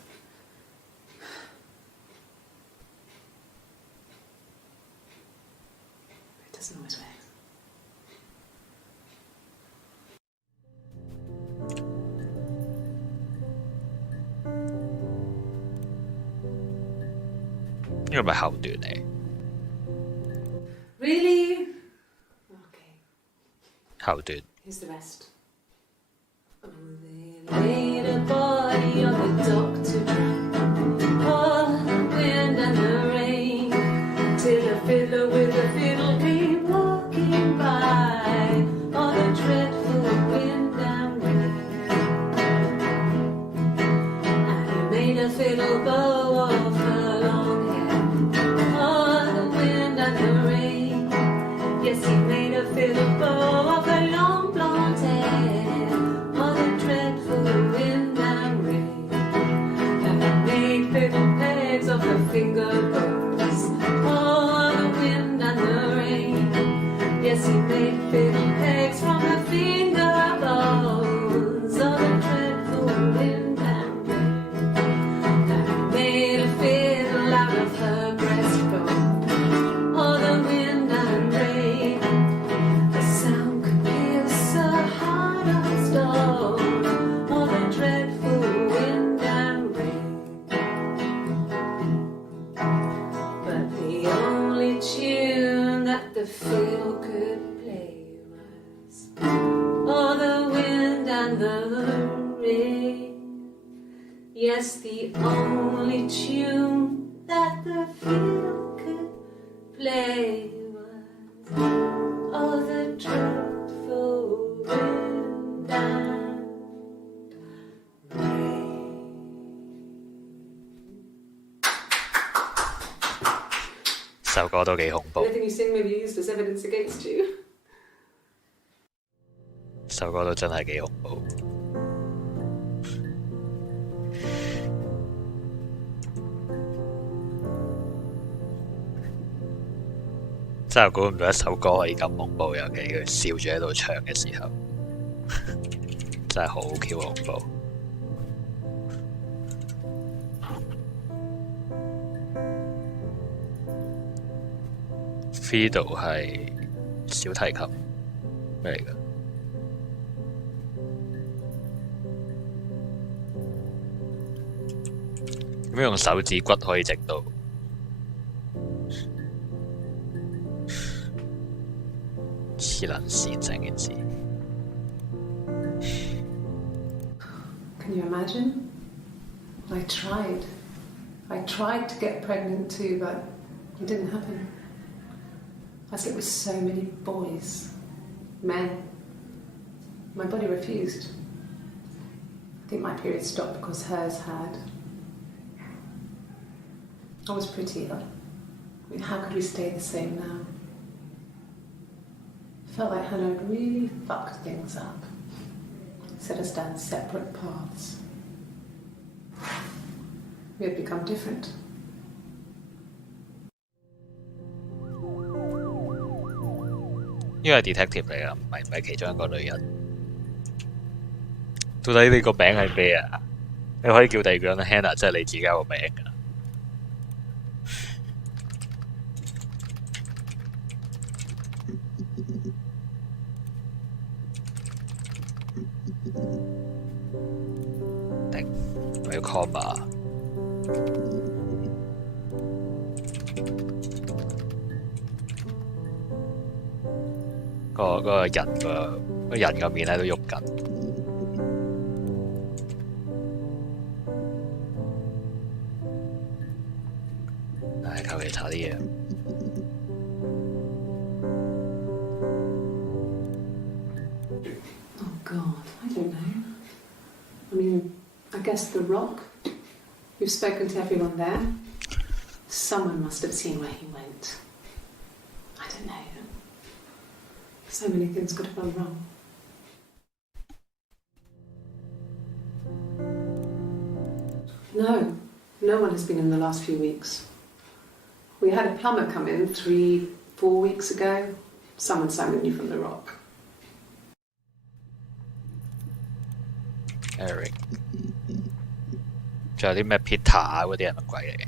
It doesn't always wear.呢個咪後段嚟， Really? Okay. 後段 Here's the rest. Oh, they laid a body on the dock to dry. Oh, the wind and the rain. Till a fiddler with a fiddle came walking by. Oh, the dreadful wind and rain. And he made a fiddle bow of her long hair. Oh, the wind and the rain. Yes, he made a fiddle bow of her long blonde hair. Oh, the dreadful wind and rain. And he made fiddle pegs of her finger bows. Oh, the wind and the rain. Yes, he made fiddle pegs from her finger bows. Oh, the dreadful wind and rain. And he made a fiddle out of her breastbone. Oh, the wind and rain. The sound could pierce a heart of stone. Oh, the dreadful wind and rain. But the only tune that the fiddle could play was oh, the wind and the rain. Yes, the only tune that the fiddle could play was oh, the dreadful wind and rain. 首歌都幾恐怖， Anything you sing may be used as evidence against you. 首歌都真係幾恐怖。真係估唔到一首歌可以咁恐怖，尤其佢笑住喺度唱嘅時候，真係好 Q 恐怖。Fiddle 係小提琴咩嚟㗎？點樣用手指骨可以整到？黐撚線成件事。 Can you imagine? I tried to get pregnant too, but it didn't happen. I slept with so many boys, men. My body refused. I think my period stopped because hers had. I was pretty ill. I mean, how could we stay the same now? Felt like Hannah had really fucked things up. Set us down separate paths. We had become different. 呢個係 detective 嚟㗎，唔係其中一個女人。到底你個名係咩啊？你可以叫第二個人 Hannah，即係你自己個名㗎。頂，我要 comma。個人個面喺度喐緊。唉，求其查啲嘢。Oh God, I don't know. I mean, I guess the Rock. You've spoken to everyone there. Someone must have seen where he went. I don't know. So many things could have gone wrong. No, no one has been in the last few weeks. We had a plumber come in 3-4 weeks ago. Someone sang with me from the rock. Eric，仲有啲咩 Peter 嗰啲係乜鬼嚟嘅？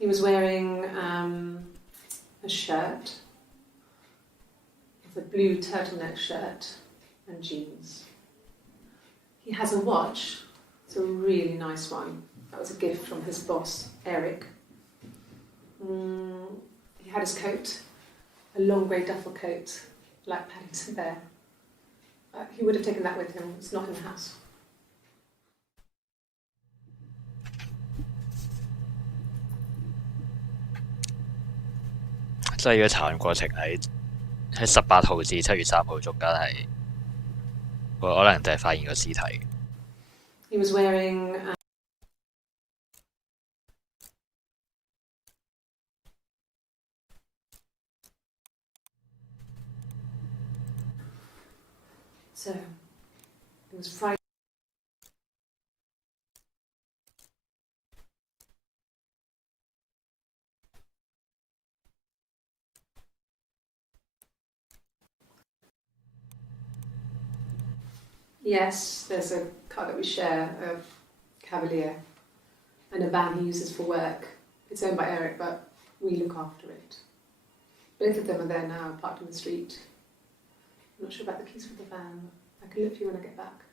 He was wearing a shirt. It's a blue turtleneck shirt and jeans. He has a watch. It's a really nice one. That was a gift from his boss, Eric. He had his coat, a long grey duffel coat, like Paddington Bear. He would have taken that with him. It's not in the house.《即係個查案過程喺18號至7月3號中間係，可能就係發現個屍體。He was wearing so it was Friday. Yes, there's a car that we share, a Cavalier, and a van he uses for work. It's owned by Eric, but we look after it. Both of them are there now, parked in the street. I'm not sure about the keys for the van. I can look for you when I get back.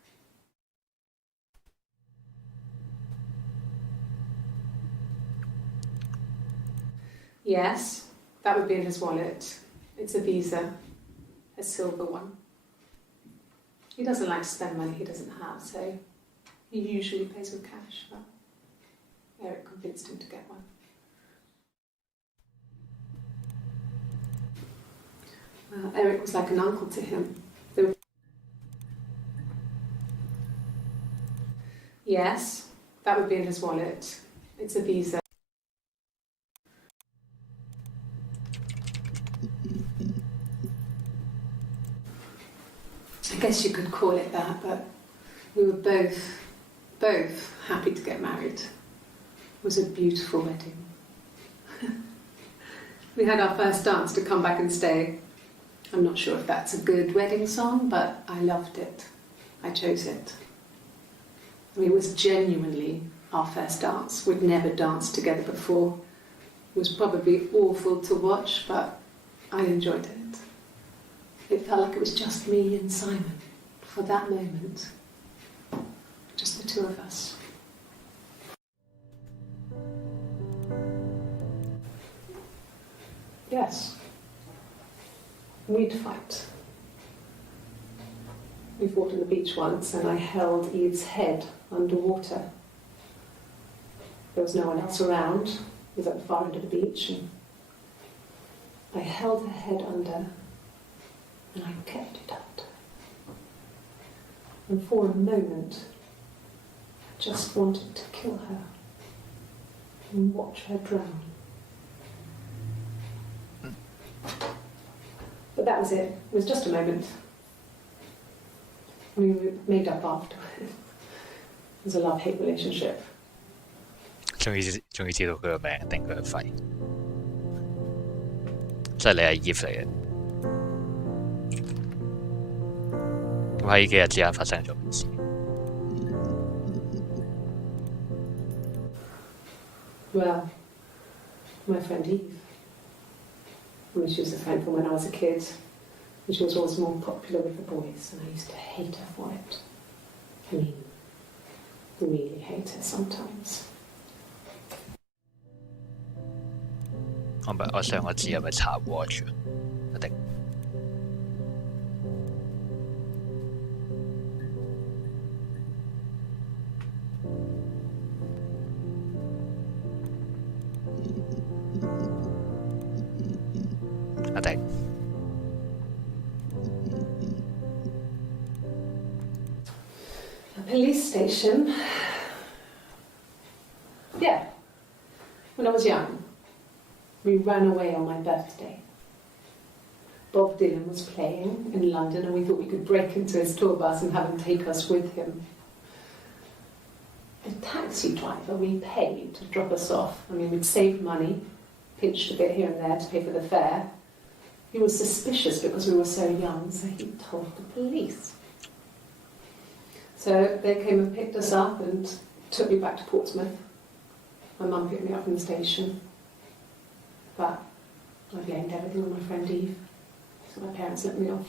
Yes, that would be in his wallet. It's a Visa, a silver one. He doesn't like to spend money he doesn't have, so he usually pays with cash, but Eric convinced him to get one. Eric was like an uncle to him. Yes, that would be in his wallet. It's a Visa. I guess you could call it that, but we were both happy to get married. It was a beautiful wedding. We had our first dance to Come Back and Stay. I'm not sure if that's a good wedding song, but I loved it. I chose it. I mean, it was genuinely our first dance. We'd never danced together before. It was probably awful to watch, but I enjoyed it. It felt like it was just me and Simon for that moment. Just the two of us. Yes. We'd fight. We fought on the beach once and I held Eve's head underwater. There was no one else around. It was at the far end of the beach and I held her head under and I kept it under. And for a moment, I just wanted to kill her and watch her drown. But that was it. It was just a moment. We made up afterwards. It was a love-hate relationship. 終於知道佢個名定佢個肺，即係你係 Eve 嚟嘅。咁喺呢幾日之間發生咗咩事？ Well, my friend Eve. I mean, she was a friend from when I was a kid. And she was always more popular with the boys, and I used to hate her for it. I mean, really hate her sometimes. 我上個字係咪查 watch 啊？一定。一定。A police station. Yeah. When I was young, we ran away on my birthday. Bob Dylan was playing in London and we thought we could break into his tour bus and have him take us with him. the taxi driver we paid to drop us off, I mean, we'd saved money, pinched a bit here and there to pay for the fare. He was suspicious because we were so young, so he told the police. So they came and picked us up and took me back to Portsmouth. My mum picked me up from the station. But I blamed everything on my friend Eve. So my parents let me off.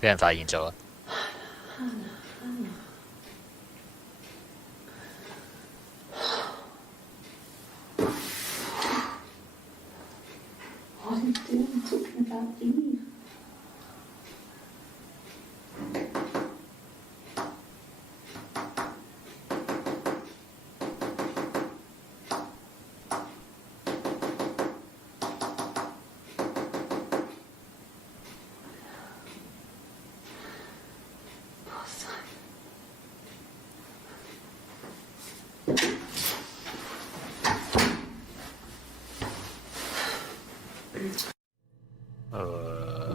俾人發現咗啊！ What are you doing talking about Eve?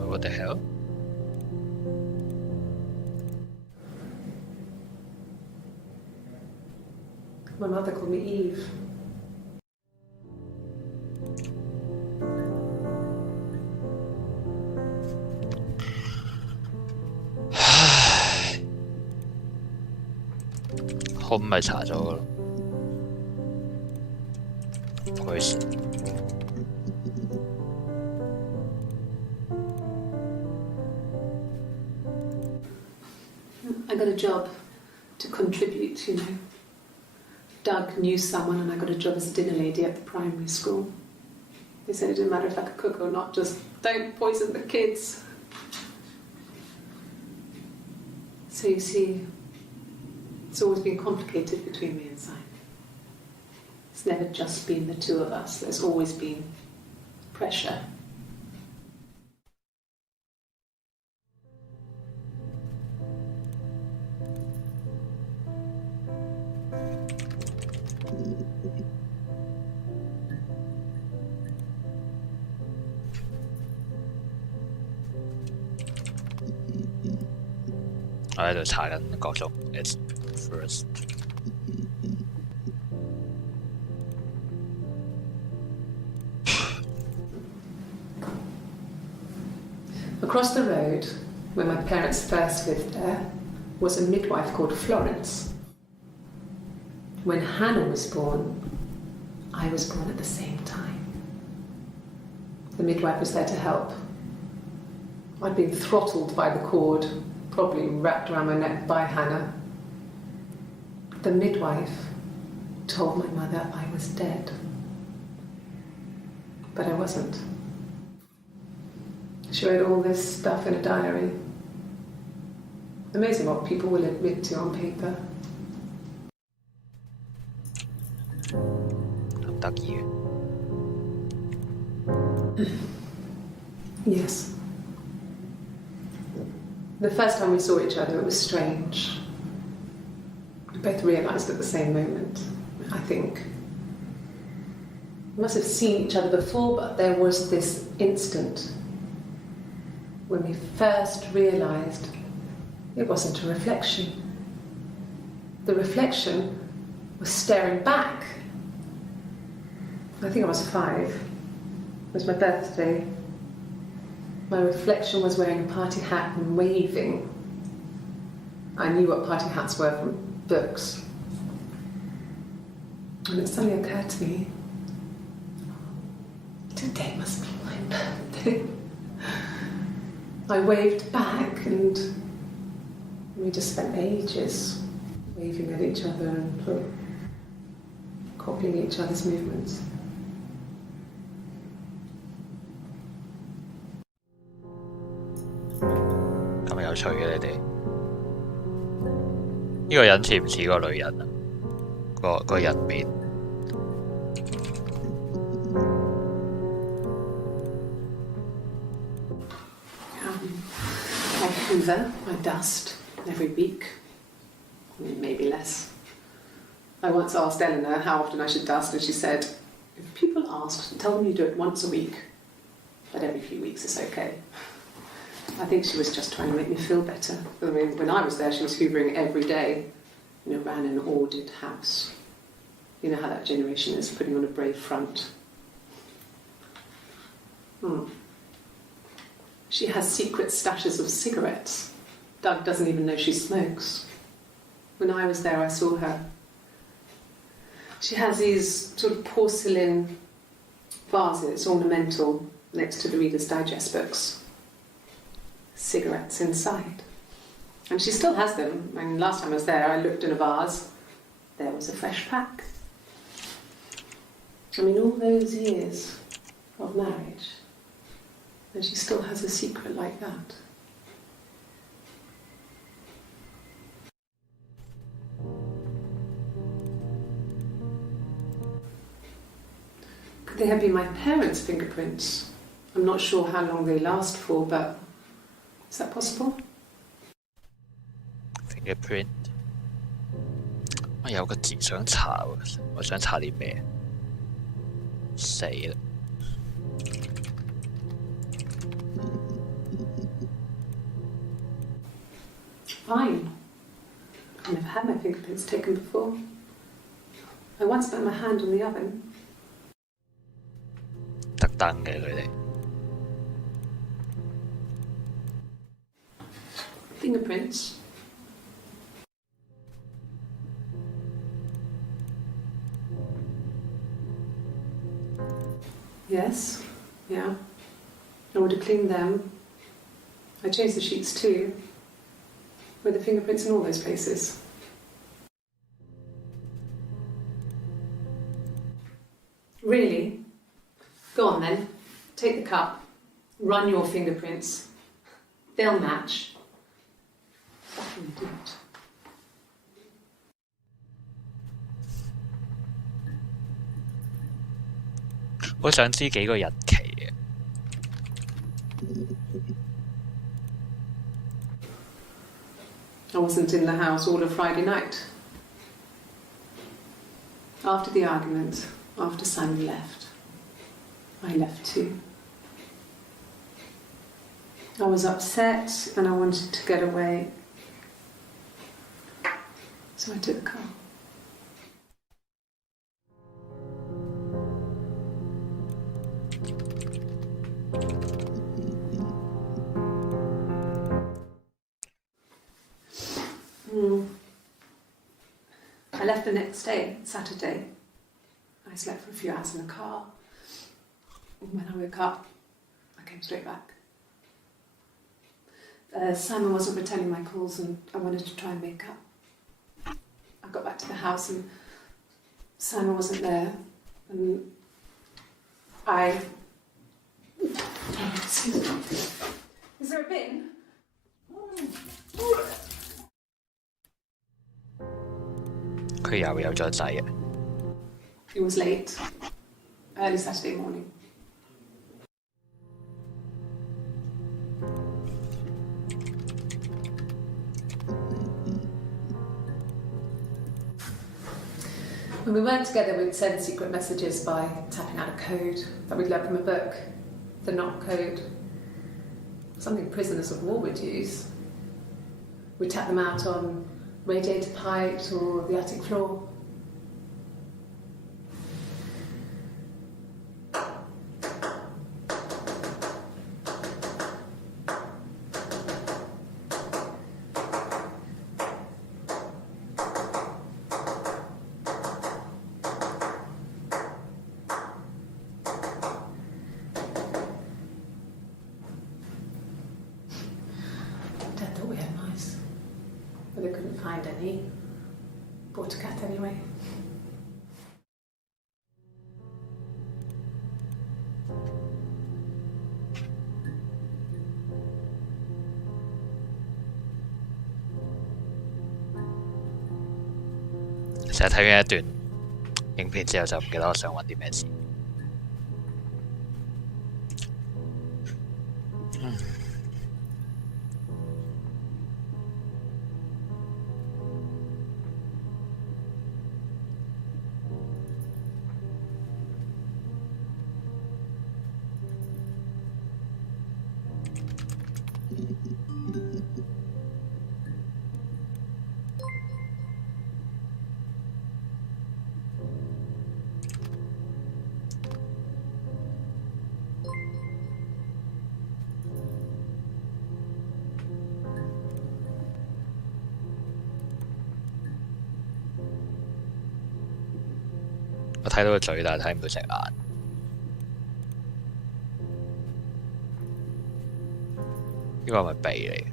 What the hell？ My mother called me Eve. home 咪查咗噶咯，佢 I got a job to contribute, you know. Doug knew someone and I got a job as a dinner lady at the primary school. They said it didn't matter if I could cook or not, just don't poison the kids. So you see, it's always been complicated between me and Simon. It's never just been the two of us, there's always been pressure.我喺度查緊各種 It's first。 Across the road, where my parents first lived there, was a midwife called Florence. When Hannah was born, I was born at the same time. The midwife was there to help. I'd been throttled by the cord, probably wrapped around my neck by Hannah. The midwife told my mother I was dead. But I wasn't. She wrote all this stuff in a diary. Amazing what people will admit to on paper. 咁得意嘅。 Yes. The first time we saw each other, it was strange. We both realised at the same moment, I think. We must have seen each other before, but there was this instant when we first realised it wasn't a reflection. The reflection was staring back. I think I was 5. It was my birthday. My reflection was wearing a party hat and waving. I knew what party hats were from books. And it suddenly occurred to me, today must be my birthday. I waved back and we just spent ages waving at each other and copying each other's movements.咁有趣嘅你哋，呢個人似唔似個女人啊？個人面。 I hoover, I dust every week, maybe less. I once asked Eleanor how often I should dust and she said, If people ask, tell them you do it once a week, but every few weeks is okay. I think she was just trying to make me feel better. I mean, when I was there, she was hoovering every day, ran an ordered house. You know how that generation is, putting on a brave front. She has secret stashes of cigarettes. Doug doesn't even know she smokes. When I was there, I saw her. She has these sort of porcelain vases, ornamental, next to the Reader's Digest books. Cigarettes inside. And she still has them. I mean, last time I was there, I looked in a vase. There was a fresh pack. I mean, all those years of marriage, and she still has a secret like that. Could they have been my parents' fingerprints? I'm not sure how long they last for, but is that possible? Fingerprint。我有個字想查喎，我想查啲咩？死啦！ Fine. I've never had my fingerprints taken before. I once put my hand on the oven. 特登嘅佢哋。 Fingerprints. Yes, yeah. I would have cleaned them. I changed the sheets too. Were the fingerprints in all those places? Really? Go on then. Take the cup. Run your fingerprints. They'll match. Fucking do it. 我想知幾個日期嘅。I wasn't in the house all of Friday night. After the argument, after Simon left, I left too. I was upset and I wanted to get away. So I took the car. I left the next day, Saturday. I slept for a few hours in the car. When I woke up, I came straight back. Simon wasn't returning my calls and I wanted to try and make up. I got back to the house and Simon wasn't there. And I... Is there a bin?佢又有咗仔啊！ It was late, early Saturday morning. When we weren't together, we'd send secret messages by tapping out a code that we'd learned from a book, the knock code. Something prisoners of war would use. We'd tap them out on radiator pipes or the attic floor. Dad thought we had mice, but they couldn't find any. Bought a cat anyway.成日睇緊一段影片之後就唔記得我想揾啲咩事。我睇到個嘴，但係睇唔到隻眼。呢個係咪鼻嚟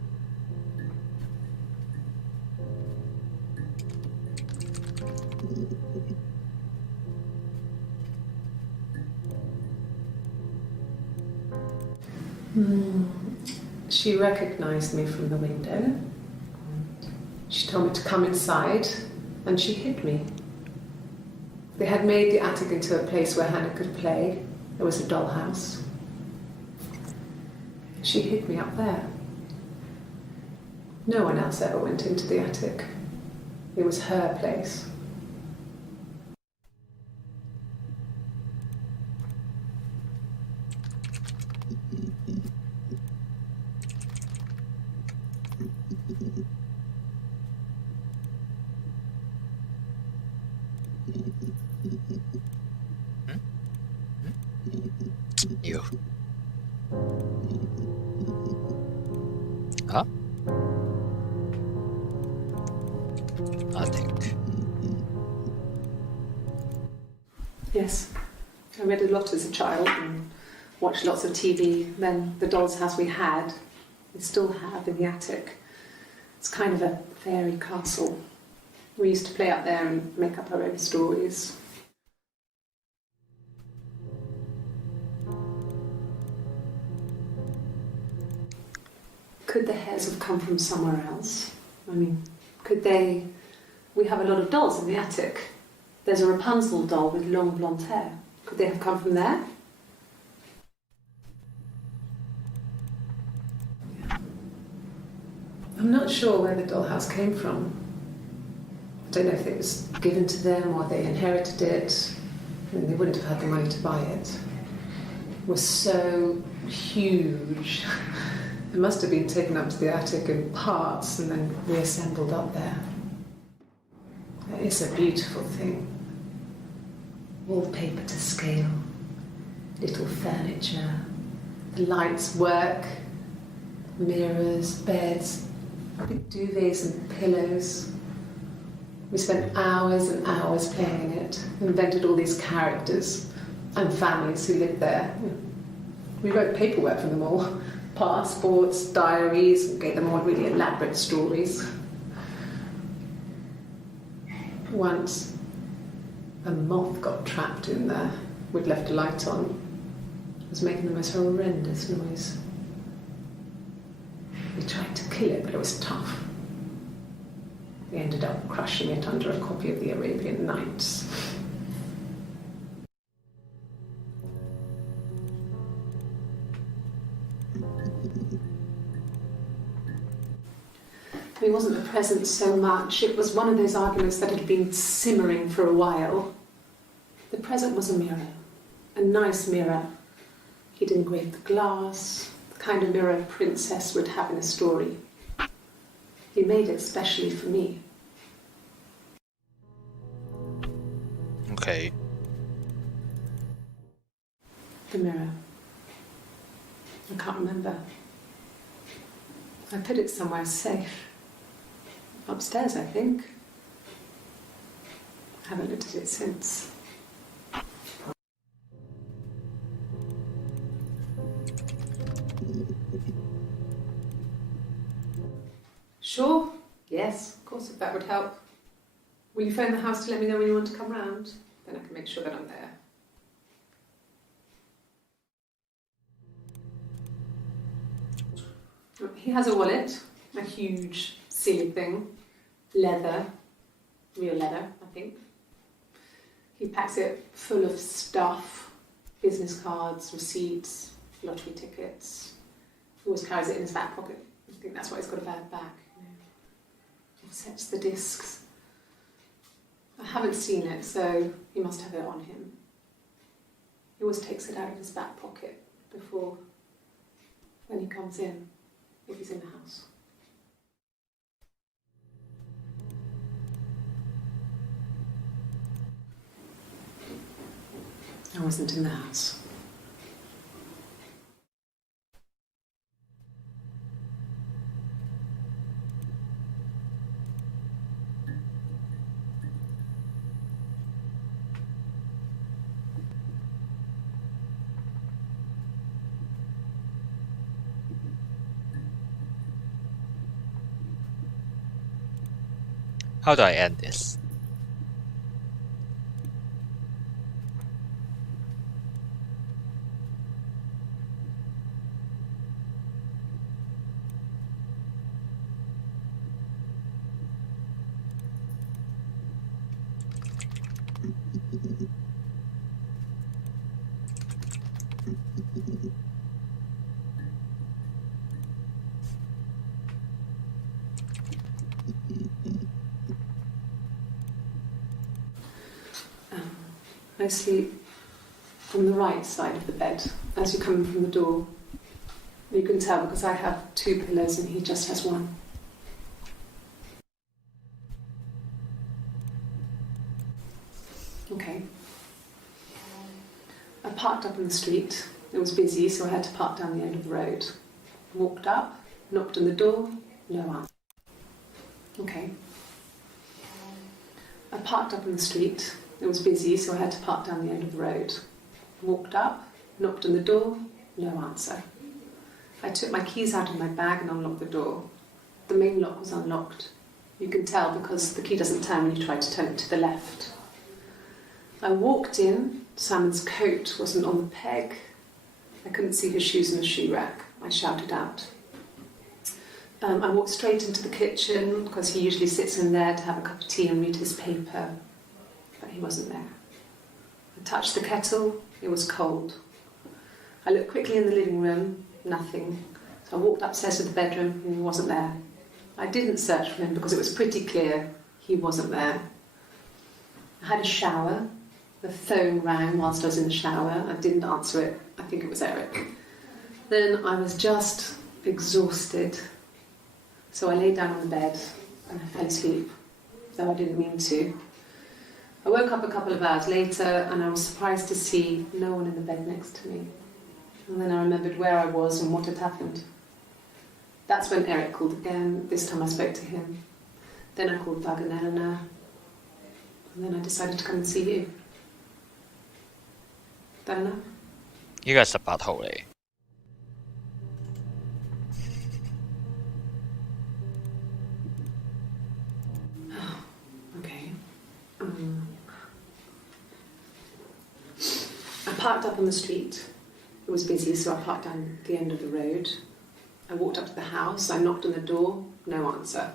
？She recognized me from the window. She told me to come inside, and she hid me. They had made the attic into a place where Hannah could play. There was a dollhouse. She hid me up there. No one else ever went into the attic. It was her place. You. Huh? Attic. Yes. I read a lot as a child and watched lots of TV. Then the doll's house we had, we still have in the attic. It's kind of a fairy castle. We used to play up there and make up our own stories. Could the hairs have come from somewhere else? I mean, could they... We have a lot of dolls in the attic. There's a Rapunzel doll with long blonde hair. Could they have come from there? I'm not sure where the dollhouse came from. I don't know if it was given to them or they inherited it. I mean, they wouldn't have had the money to buy it. It was so huge. It must have been taken up to the attic in parts and then reassembled up there. It's a beautiful thing. Wallpaper to scale, little furniture, the lights work, mirrors, beds, big duvets and pillows. We spent hours and hours playing in it, invented all these characters and families who lived there. We wrote paperwork for them all, passports, diaries, and gave them all really elaborate stories. Once, a moth got trapped in there. We'd left a light on. It was making the most horrendous noise. We tried to kill it, but it was tough. We ended up crushing it under a copy of the Arabian Nights. It wasn't the present so much. It was one of those arguments that had been simmering for a while. The present was a mirror, a nice mirror. He'd engraved the glass, the kind of mirror a princess would have in a story. He made it specially for me. Okay. The mirror. I can't remember. I put it somewhere safe. Upstairs, I think. I haven't looked at it since. Sure? Yes, of course, if that would help. Will you phone the house to let me know when you want to come round? Then I can make sure that I'm there. He has a wallet, a huge, silly thing, leather, real leather, I think. He packs it full of stuff, business cards, receipts, lottery tickets. He always carries it in his back pocket. I think that's why he's got a bad back. He sets the discs. I haven't seen it, so he must have it on him. He always takes it out of his back pocket before, when he comes in, if he's in the house. I wasn't in the house. How do I end this? I sleep on the right side of the bed as you come in from the door. You can tell because I have 2 pillows and he just has 1. Okay. I parked up in the street. It was busy, so I had to park down the end of the road. Walked up, knocked on the door, no answer. Okay. I parked up in the street. It was busy, so I had to park down the end of the road. Walked up, knocked on the door, no answer. I took my keys out of my bag and unlocked the door. The main lock was unlocked. You can tell because the key doesn't turn when you try to turn it to the left. I walked in. Simon's coat wasn't on the peg. I couldn't see his shoes in the shoe rack. I shouted out. I walked straight into the kitchen because he usually sits in there to have a cup of tea and read his paper. But he wasn't there. I touched the kettle. It was cold. I looked quickly in the living room. Nothing. So I walked upstairs to the bedroom and he wasn't there. I didn't search for him because it was pretty clear he wasn't there. I had a shower. The phone rang whilst I was in the shower. I didn't answer it. I think it was Eric. Then I was just exhausted. So I lay down on the bed and I fell asleep, though I didn't mean to. I woke up a couple of hours later and I was surprised to see no one in the bed next to me. And then I remembered where I was and what had happened. That's when Eric called again. This time I spoke to him. Then I called Doug and Eleanor. And then I decided to come and see you. That enough? 呢個係18號嚟。Okay. I parked up on the street. It was busy, so I parked down the end of the road. I walked up to the house. I knocked on the door. No answer.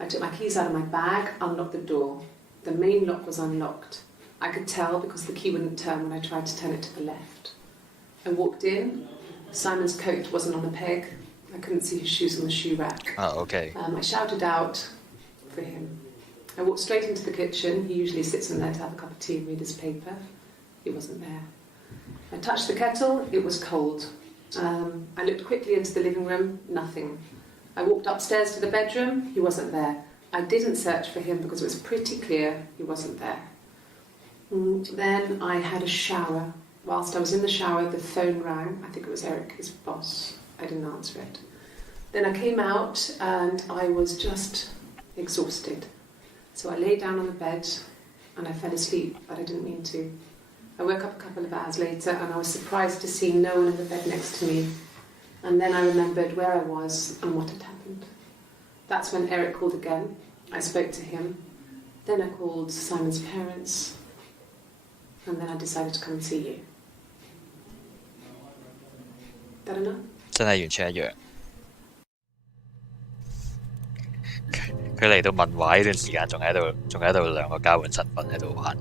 I took my keys out of my bag, unlocked the door. The main lock was unlocked. I could tell because the key wouldn't turn when I tried to turn it to the left. I walked in. Simon's coat wasn't on the peg. I couldn't see his shoes on the shoe rack. Oh, okay. I shouted out for him. I walked straight into the kitchen. He usually sits in there to have a cup of tea and read his paper. He wasn't there. I touched the kettle. It was cold. I looked quickly into the living room. Nothing. I walked upstairs to the bedroom. He wasn't there. I didn't search for him because it was pretty clear he wasn't there. Then I had a shower. Whilst I was in the shower, the phone rang. I think it was Eric, his boss. I didn't answer it. Then I came out and I was just exhausted. So I lay down on the bed and I fell asleep, but I didn't mean to. I woke up a couple of hours later and I was surprised to see no one in the bed next to me. And then I remembered where I was and what had happened. That's when Eric called again. I spoke to him. Then I called Simon's parents. And then I decided to come and see you. That enough? 真係完全一樣。佢嚟到問話呢段時間，仲喺度兩個交換身份喺度玩。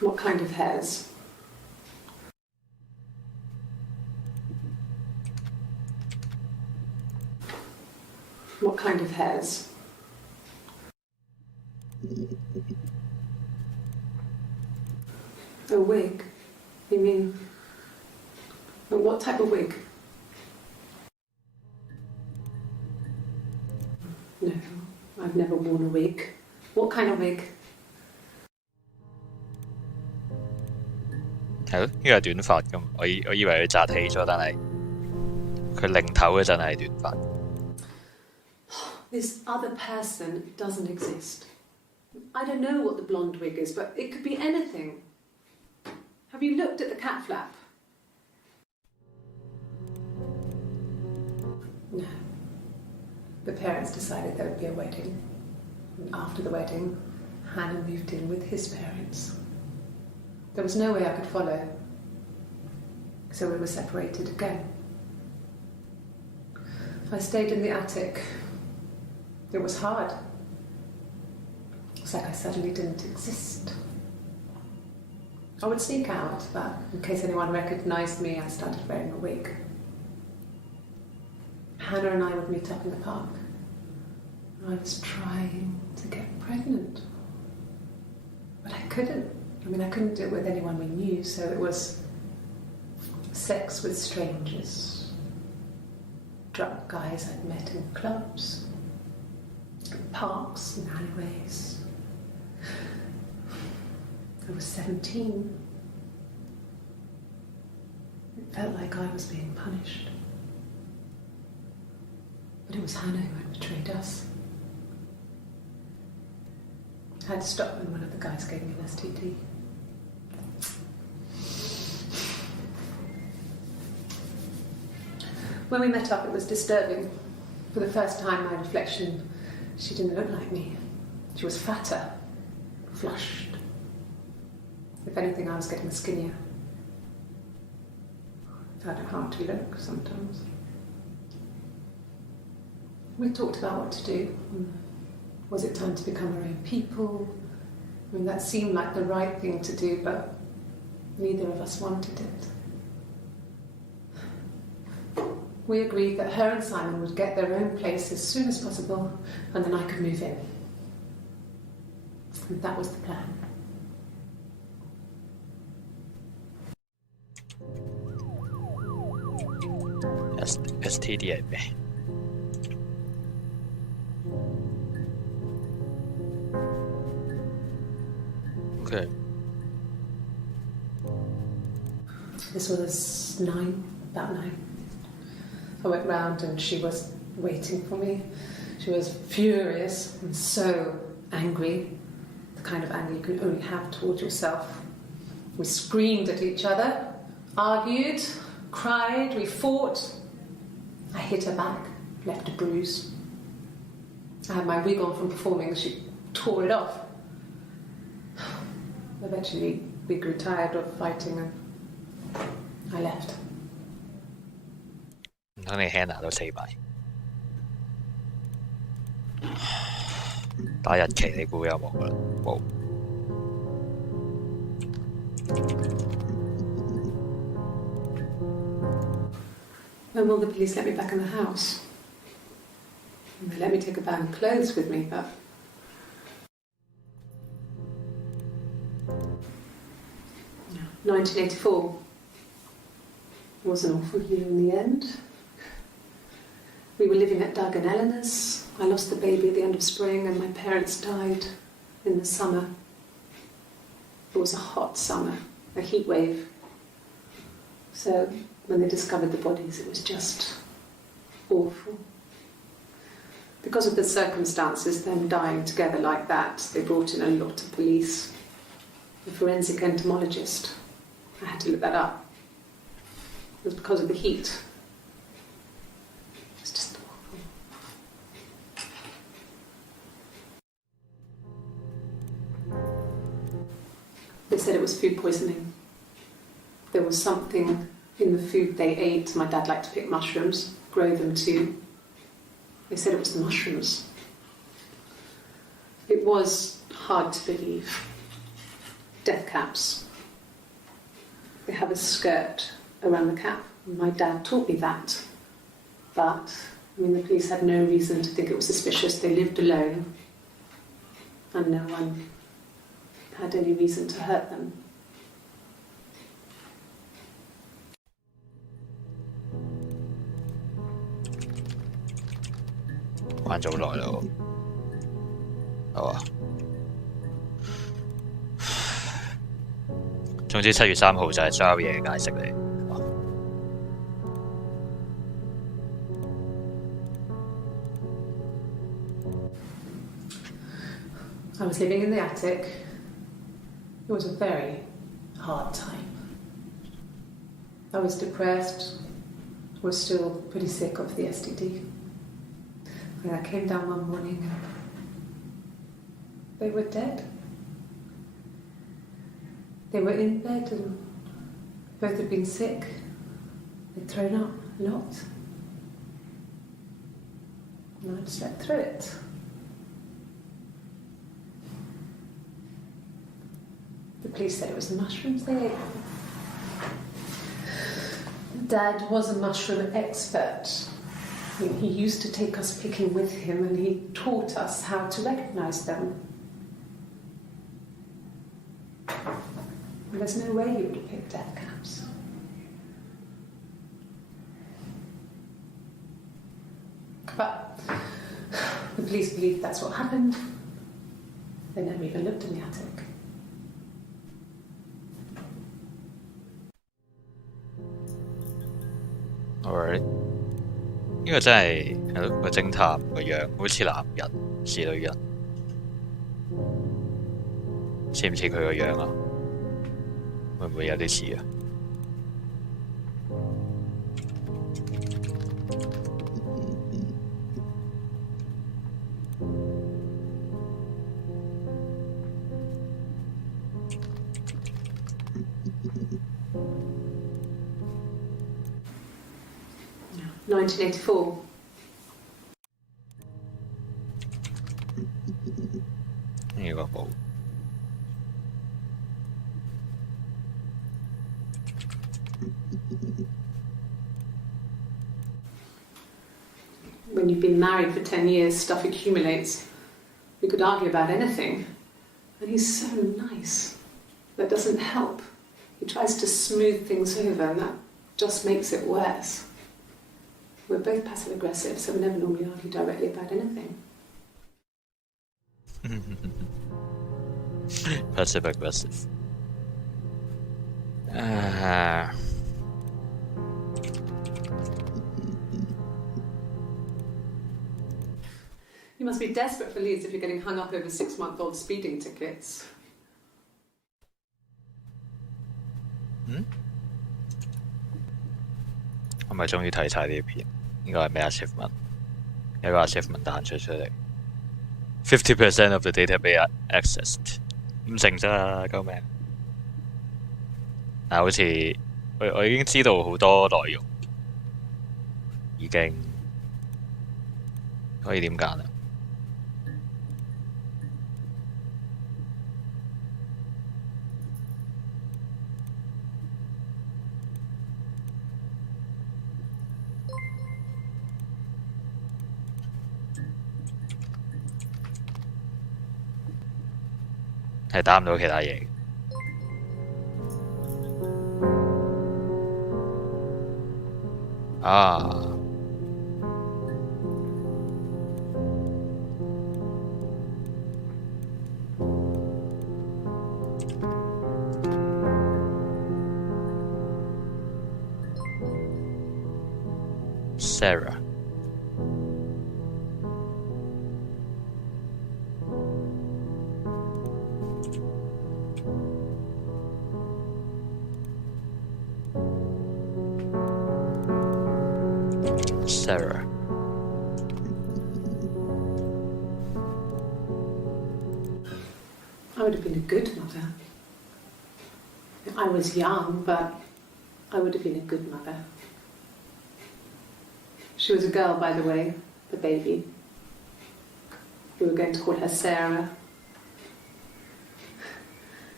What kind of hairs? What kind of hairs? A wig? You mean... But what type of wig? No, I've never worn a wig. What kind of wig? 係咯，呢個係短髮㗎嘛。我以為佢紮起咗，但係佢擰頭嗰陣係短髮。This other person doesn't exist. I don't know what the blonde wig is, but it could be anything. Have you looked at the cat flap? No. The parents decided there would be a wedding. And after the wedding, Hannah moved in with his parents. There was no way I could follow, so we were separated again. I stayed in the attic. It was hard. It's like I suddenly didn't exist. I would sneak out, but in case anyone recognised me, I started wearing a wig. Hannah and I would meet up in the park. I was trying to get pregnant. But I couldn't. I couldn't do it with anyone we knew, so it was sex with strangers. Drunk guys I'd met in clubs, parks and alleyways. I was 17. It felt like I was being punished. But it was Hannah who had betrayed us. I had to stop when one of the guys gave me an STD. When we met up, it was disturbing. For the first time, my reflection, she didn't look like me. She was fatter, flushed. If anything, I was getting skinnier. I found it hard to look sometimes. We talked about what to do. Was it time to become our own people? That seemed like the right thing to do, but neither of us wanted it. We agreed that her and Simon would get their own place as soon as possible, and then I could move in. And that was the plan. STD 係咩？ Okay. This was about 9. I went round and she was waiting for me. She was furious and so angry, the kind of anger you can only have towards yourself. We screamed at each other, argued, cried, we fought. I hit her back, left a bruise. I had my wig on from performing, she tore it off. Eventually, we grew tired of fighting and I left. 唔通你 Hannah 都死埋？打日期你估有冇㗎啦？冇。When will the police let me back in the house? They let me take a bag of clothes with me, but... No. 1984 was an awful year in the end. We were living at Doug and Eleanor's. I lost the baby at the end of spring and my parents died in the summer. It was a hot summer, a heat wave. So when they discovered the bodies, it was just awful. Because of the circumstances, them dying together like that, they brought in a lot of police. A forensic entomologist. I had to look that up. It was because of the heat. It was just awful. They said it was food poisoning. There was something in the food they ate. My dad liked to pick mushrooms, grow them too. They said it was the mushrooms. It was hard to believe. Death caps. They have a skirt around the cap. My dad taught me that. But, the police had no reason to think it was suspicious. They lived alone. And no one had any reason to hurt them. Quan咗好耐咯，係嘛？總之7月3號就係所有嘢嘅解釋嚟。was living in the attic. It was a very hard time. I was depressed, was still pretty sick of the STD. And I came down one morning and they were dead. They were in bed and both had been sick. They'd thrown up a lot. And I'd slept through it. The police said it was the mushrooms they ate. Dad was a mushroom expert. I mean, he used to take us picking with him and he taught us how to recognise them. And there's no way you would have picked death caps. But the police believe that's what happened. They never even looked in the attic. 呢個真係個偵探個樣，好似男人似女人，似唔似佢個樣啊？會唔會有啲似啊？1984. When you've been married for 10 years, stuff accumulates. We could argue about anything. And he's so nice. That doesn't help. He tries to smooth things over, and that just makes it worse. We're both passive-aggressive, so we never normally argue directly about anything. Passive-aggressive. You must be desperate for leads if you're getting hung up over 6-month-old speeding tickets. 我咪終於睇晒呢啲片，應該係咩 achievement？ 有個 achievement 彈出嚟 ，50% of the data be accessed， 5成咋，救命！但好似我已經知道好多內容，已經可以點揀啊？係打唔到其他嘢。啊！Sarah。Sarah. I would have been a good mother. I was young, but I would have been a good mother. She was a girl, by the way, the baby. We were going to call her Sarah.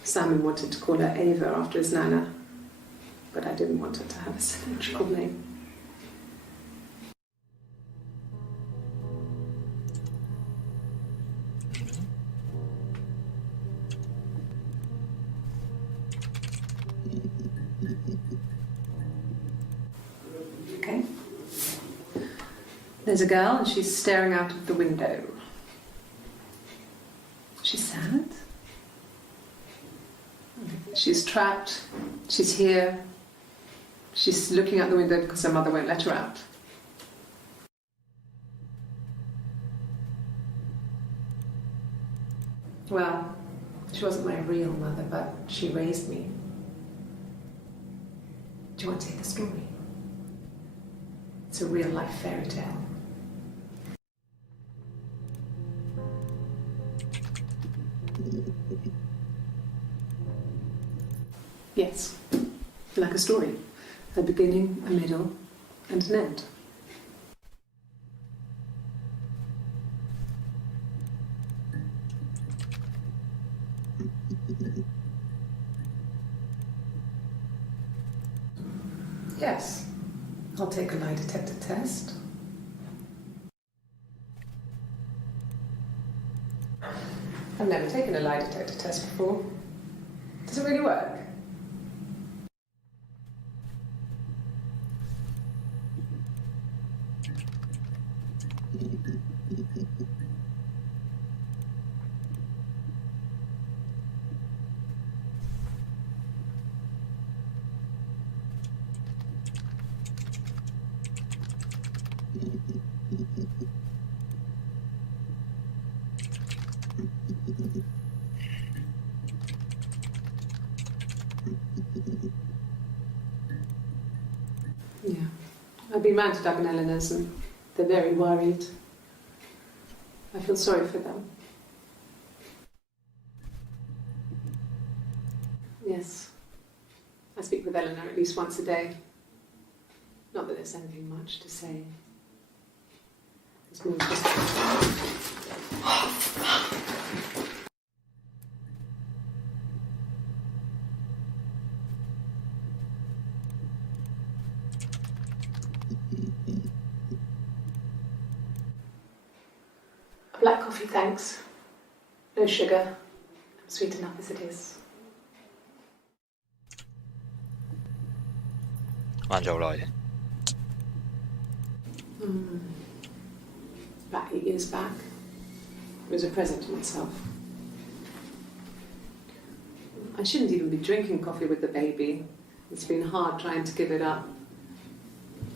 Simon wanted to call her Ava after his nana, but I didn't want her to have a symmetrical name. Okay. There's a girl and she's staring out of the window. She's sad. She's trapped. She's here. She's looking out the window because her mother won't let her out. Well, a real mother, but she raised me. Do you want to hear the story? It's a real-life fairy tale. Yes, like a story. A beginning, a middle, and an end. Yes, I'll take a lie detector test. I've never taken a lie detector test before. Does it really work? Yeah. I've been round to Doug and Eleanor's and they're very worried. I feel sorry for them. Yes. I speak with Eleanor at least once a day. Not that there's anything much to say. It's more just... Black coffee, thanks. No sugar. Sweet enough as it is. 慢咗好耐。 About 8 years back. It was a present to myself. I shouldn't even be drinking coffee with the baby. It's been hard trying to give it up.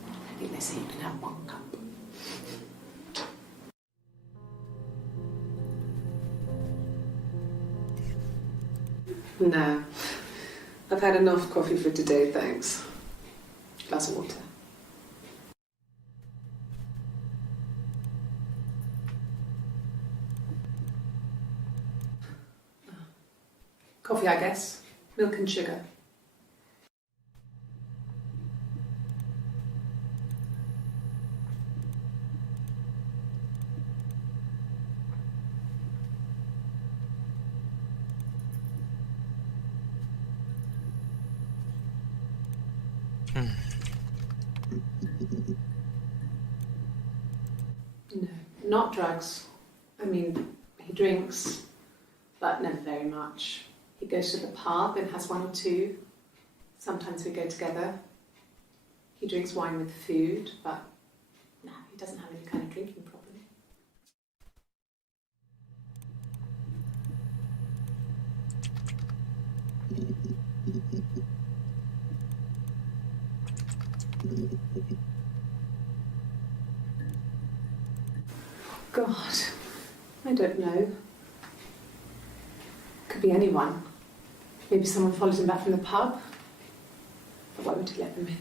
I think they say you can have 1 cup. No. I've had enough coffee for today, thanks. Glass of water. Coffee, I guess. Milk and sugar. No, not drugs. I mean, he drinks, but never very much. He goes to the pub and has 1 or 2. Sometimes we go together. He drinks wine with food, but no, he doesn't have any kind of drinking problem. God, I don't know. Could be anyone. Maybe someone follows him back from the pub. But why would he let them in?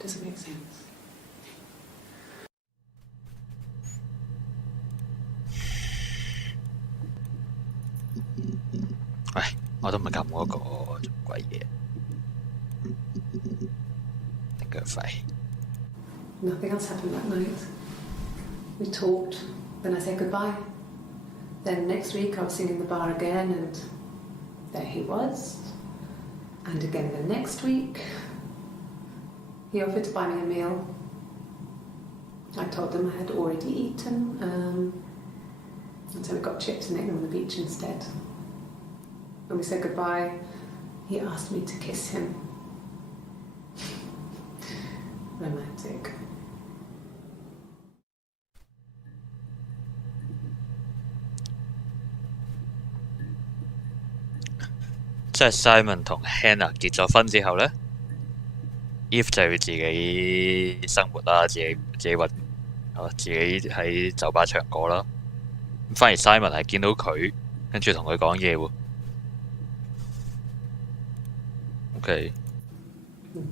Doesn't make sense. Ai, 我都唔係撳嗰個做鬼嘢，頂佢肺。 Nothing else happened that night. We talked, then I said goodbye. Then next week I was singing in the bar again and there he was. And again the next week. He offered to buy me a meal. I told him I had already eaten. And so we got chips and ate them on the beach instead. When we said goodbye, he asked me to kiss him. Romantic. 即係 Simon 同 Hannah 結咗婚之後呢 Eve 就要自己生活啦，自己揾自己喺酒吧唱歌啦。反而 Simon 係見到佢跟住同佢講嘢喎。OK， No.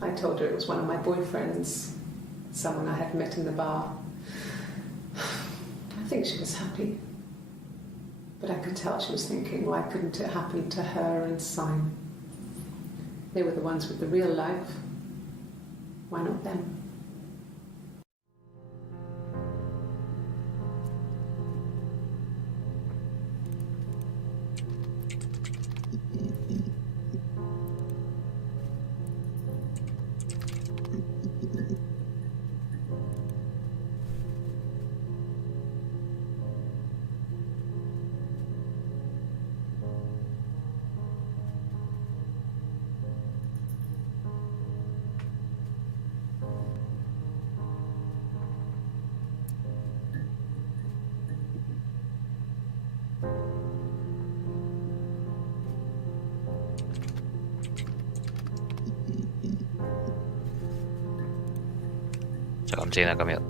I told her it was one of my boyfriends, someone I had met in the bar. I think she was happy. But I could tell she was thinking, why couldn't it happen to her and Simon? They were the ones with the real life. Why not them?就咁先啦，今日。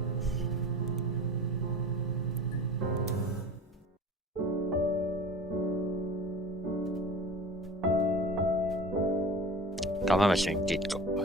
咁係咪算結局啊？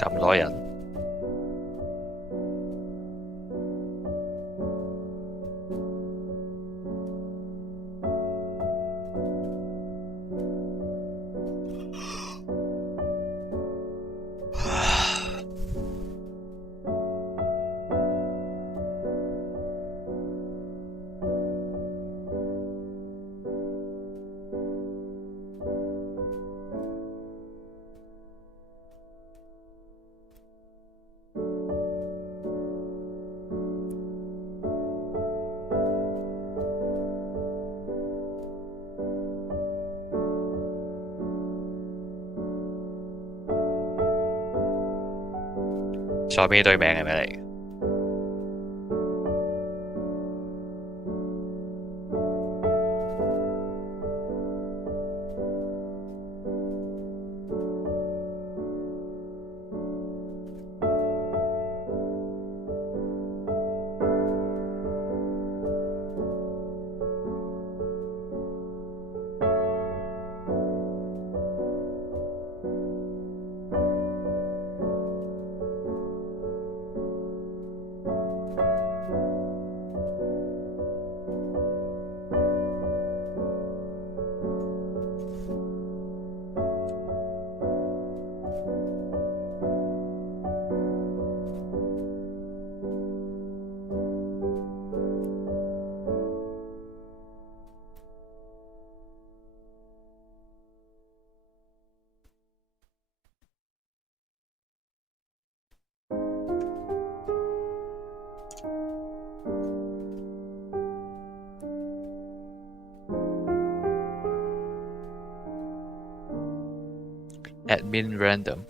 咁多人，左邊呢堆名係咩嚟？Admin random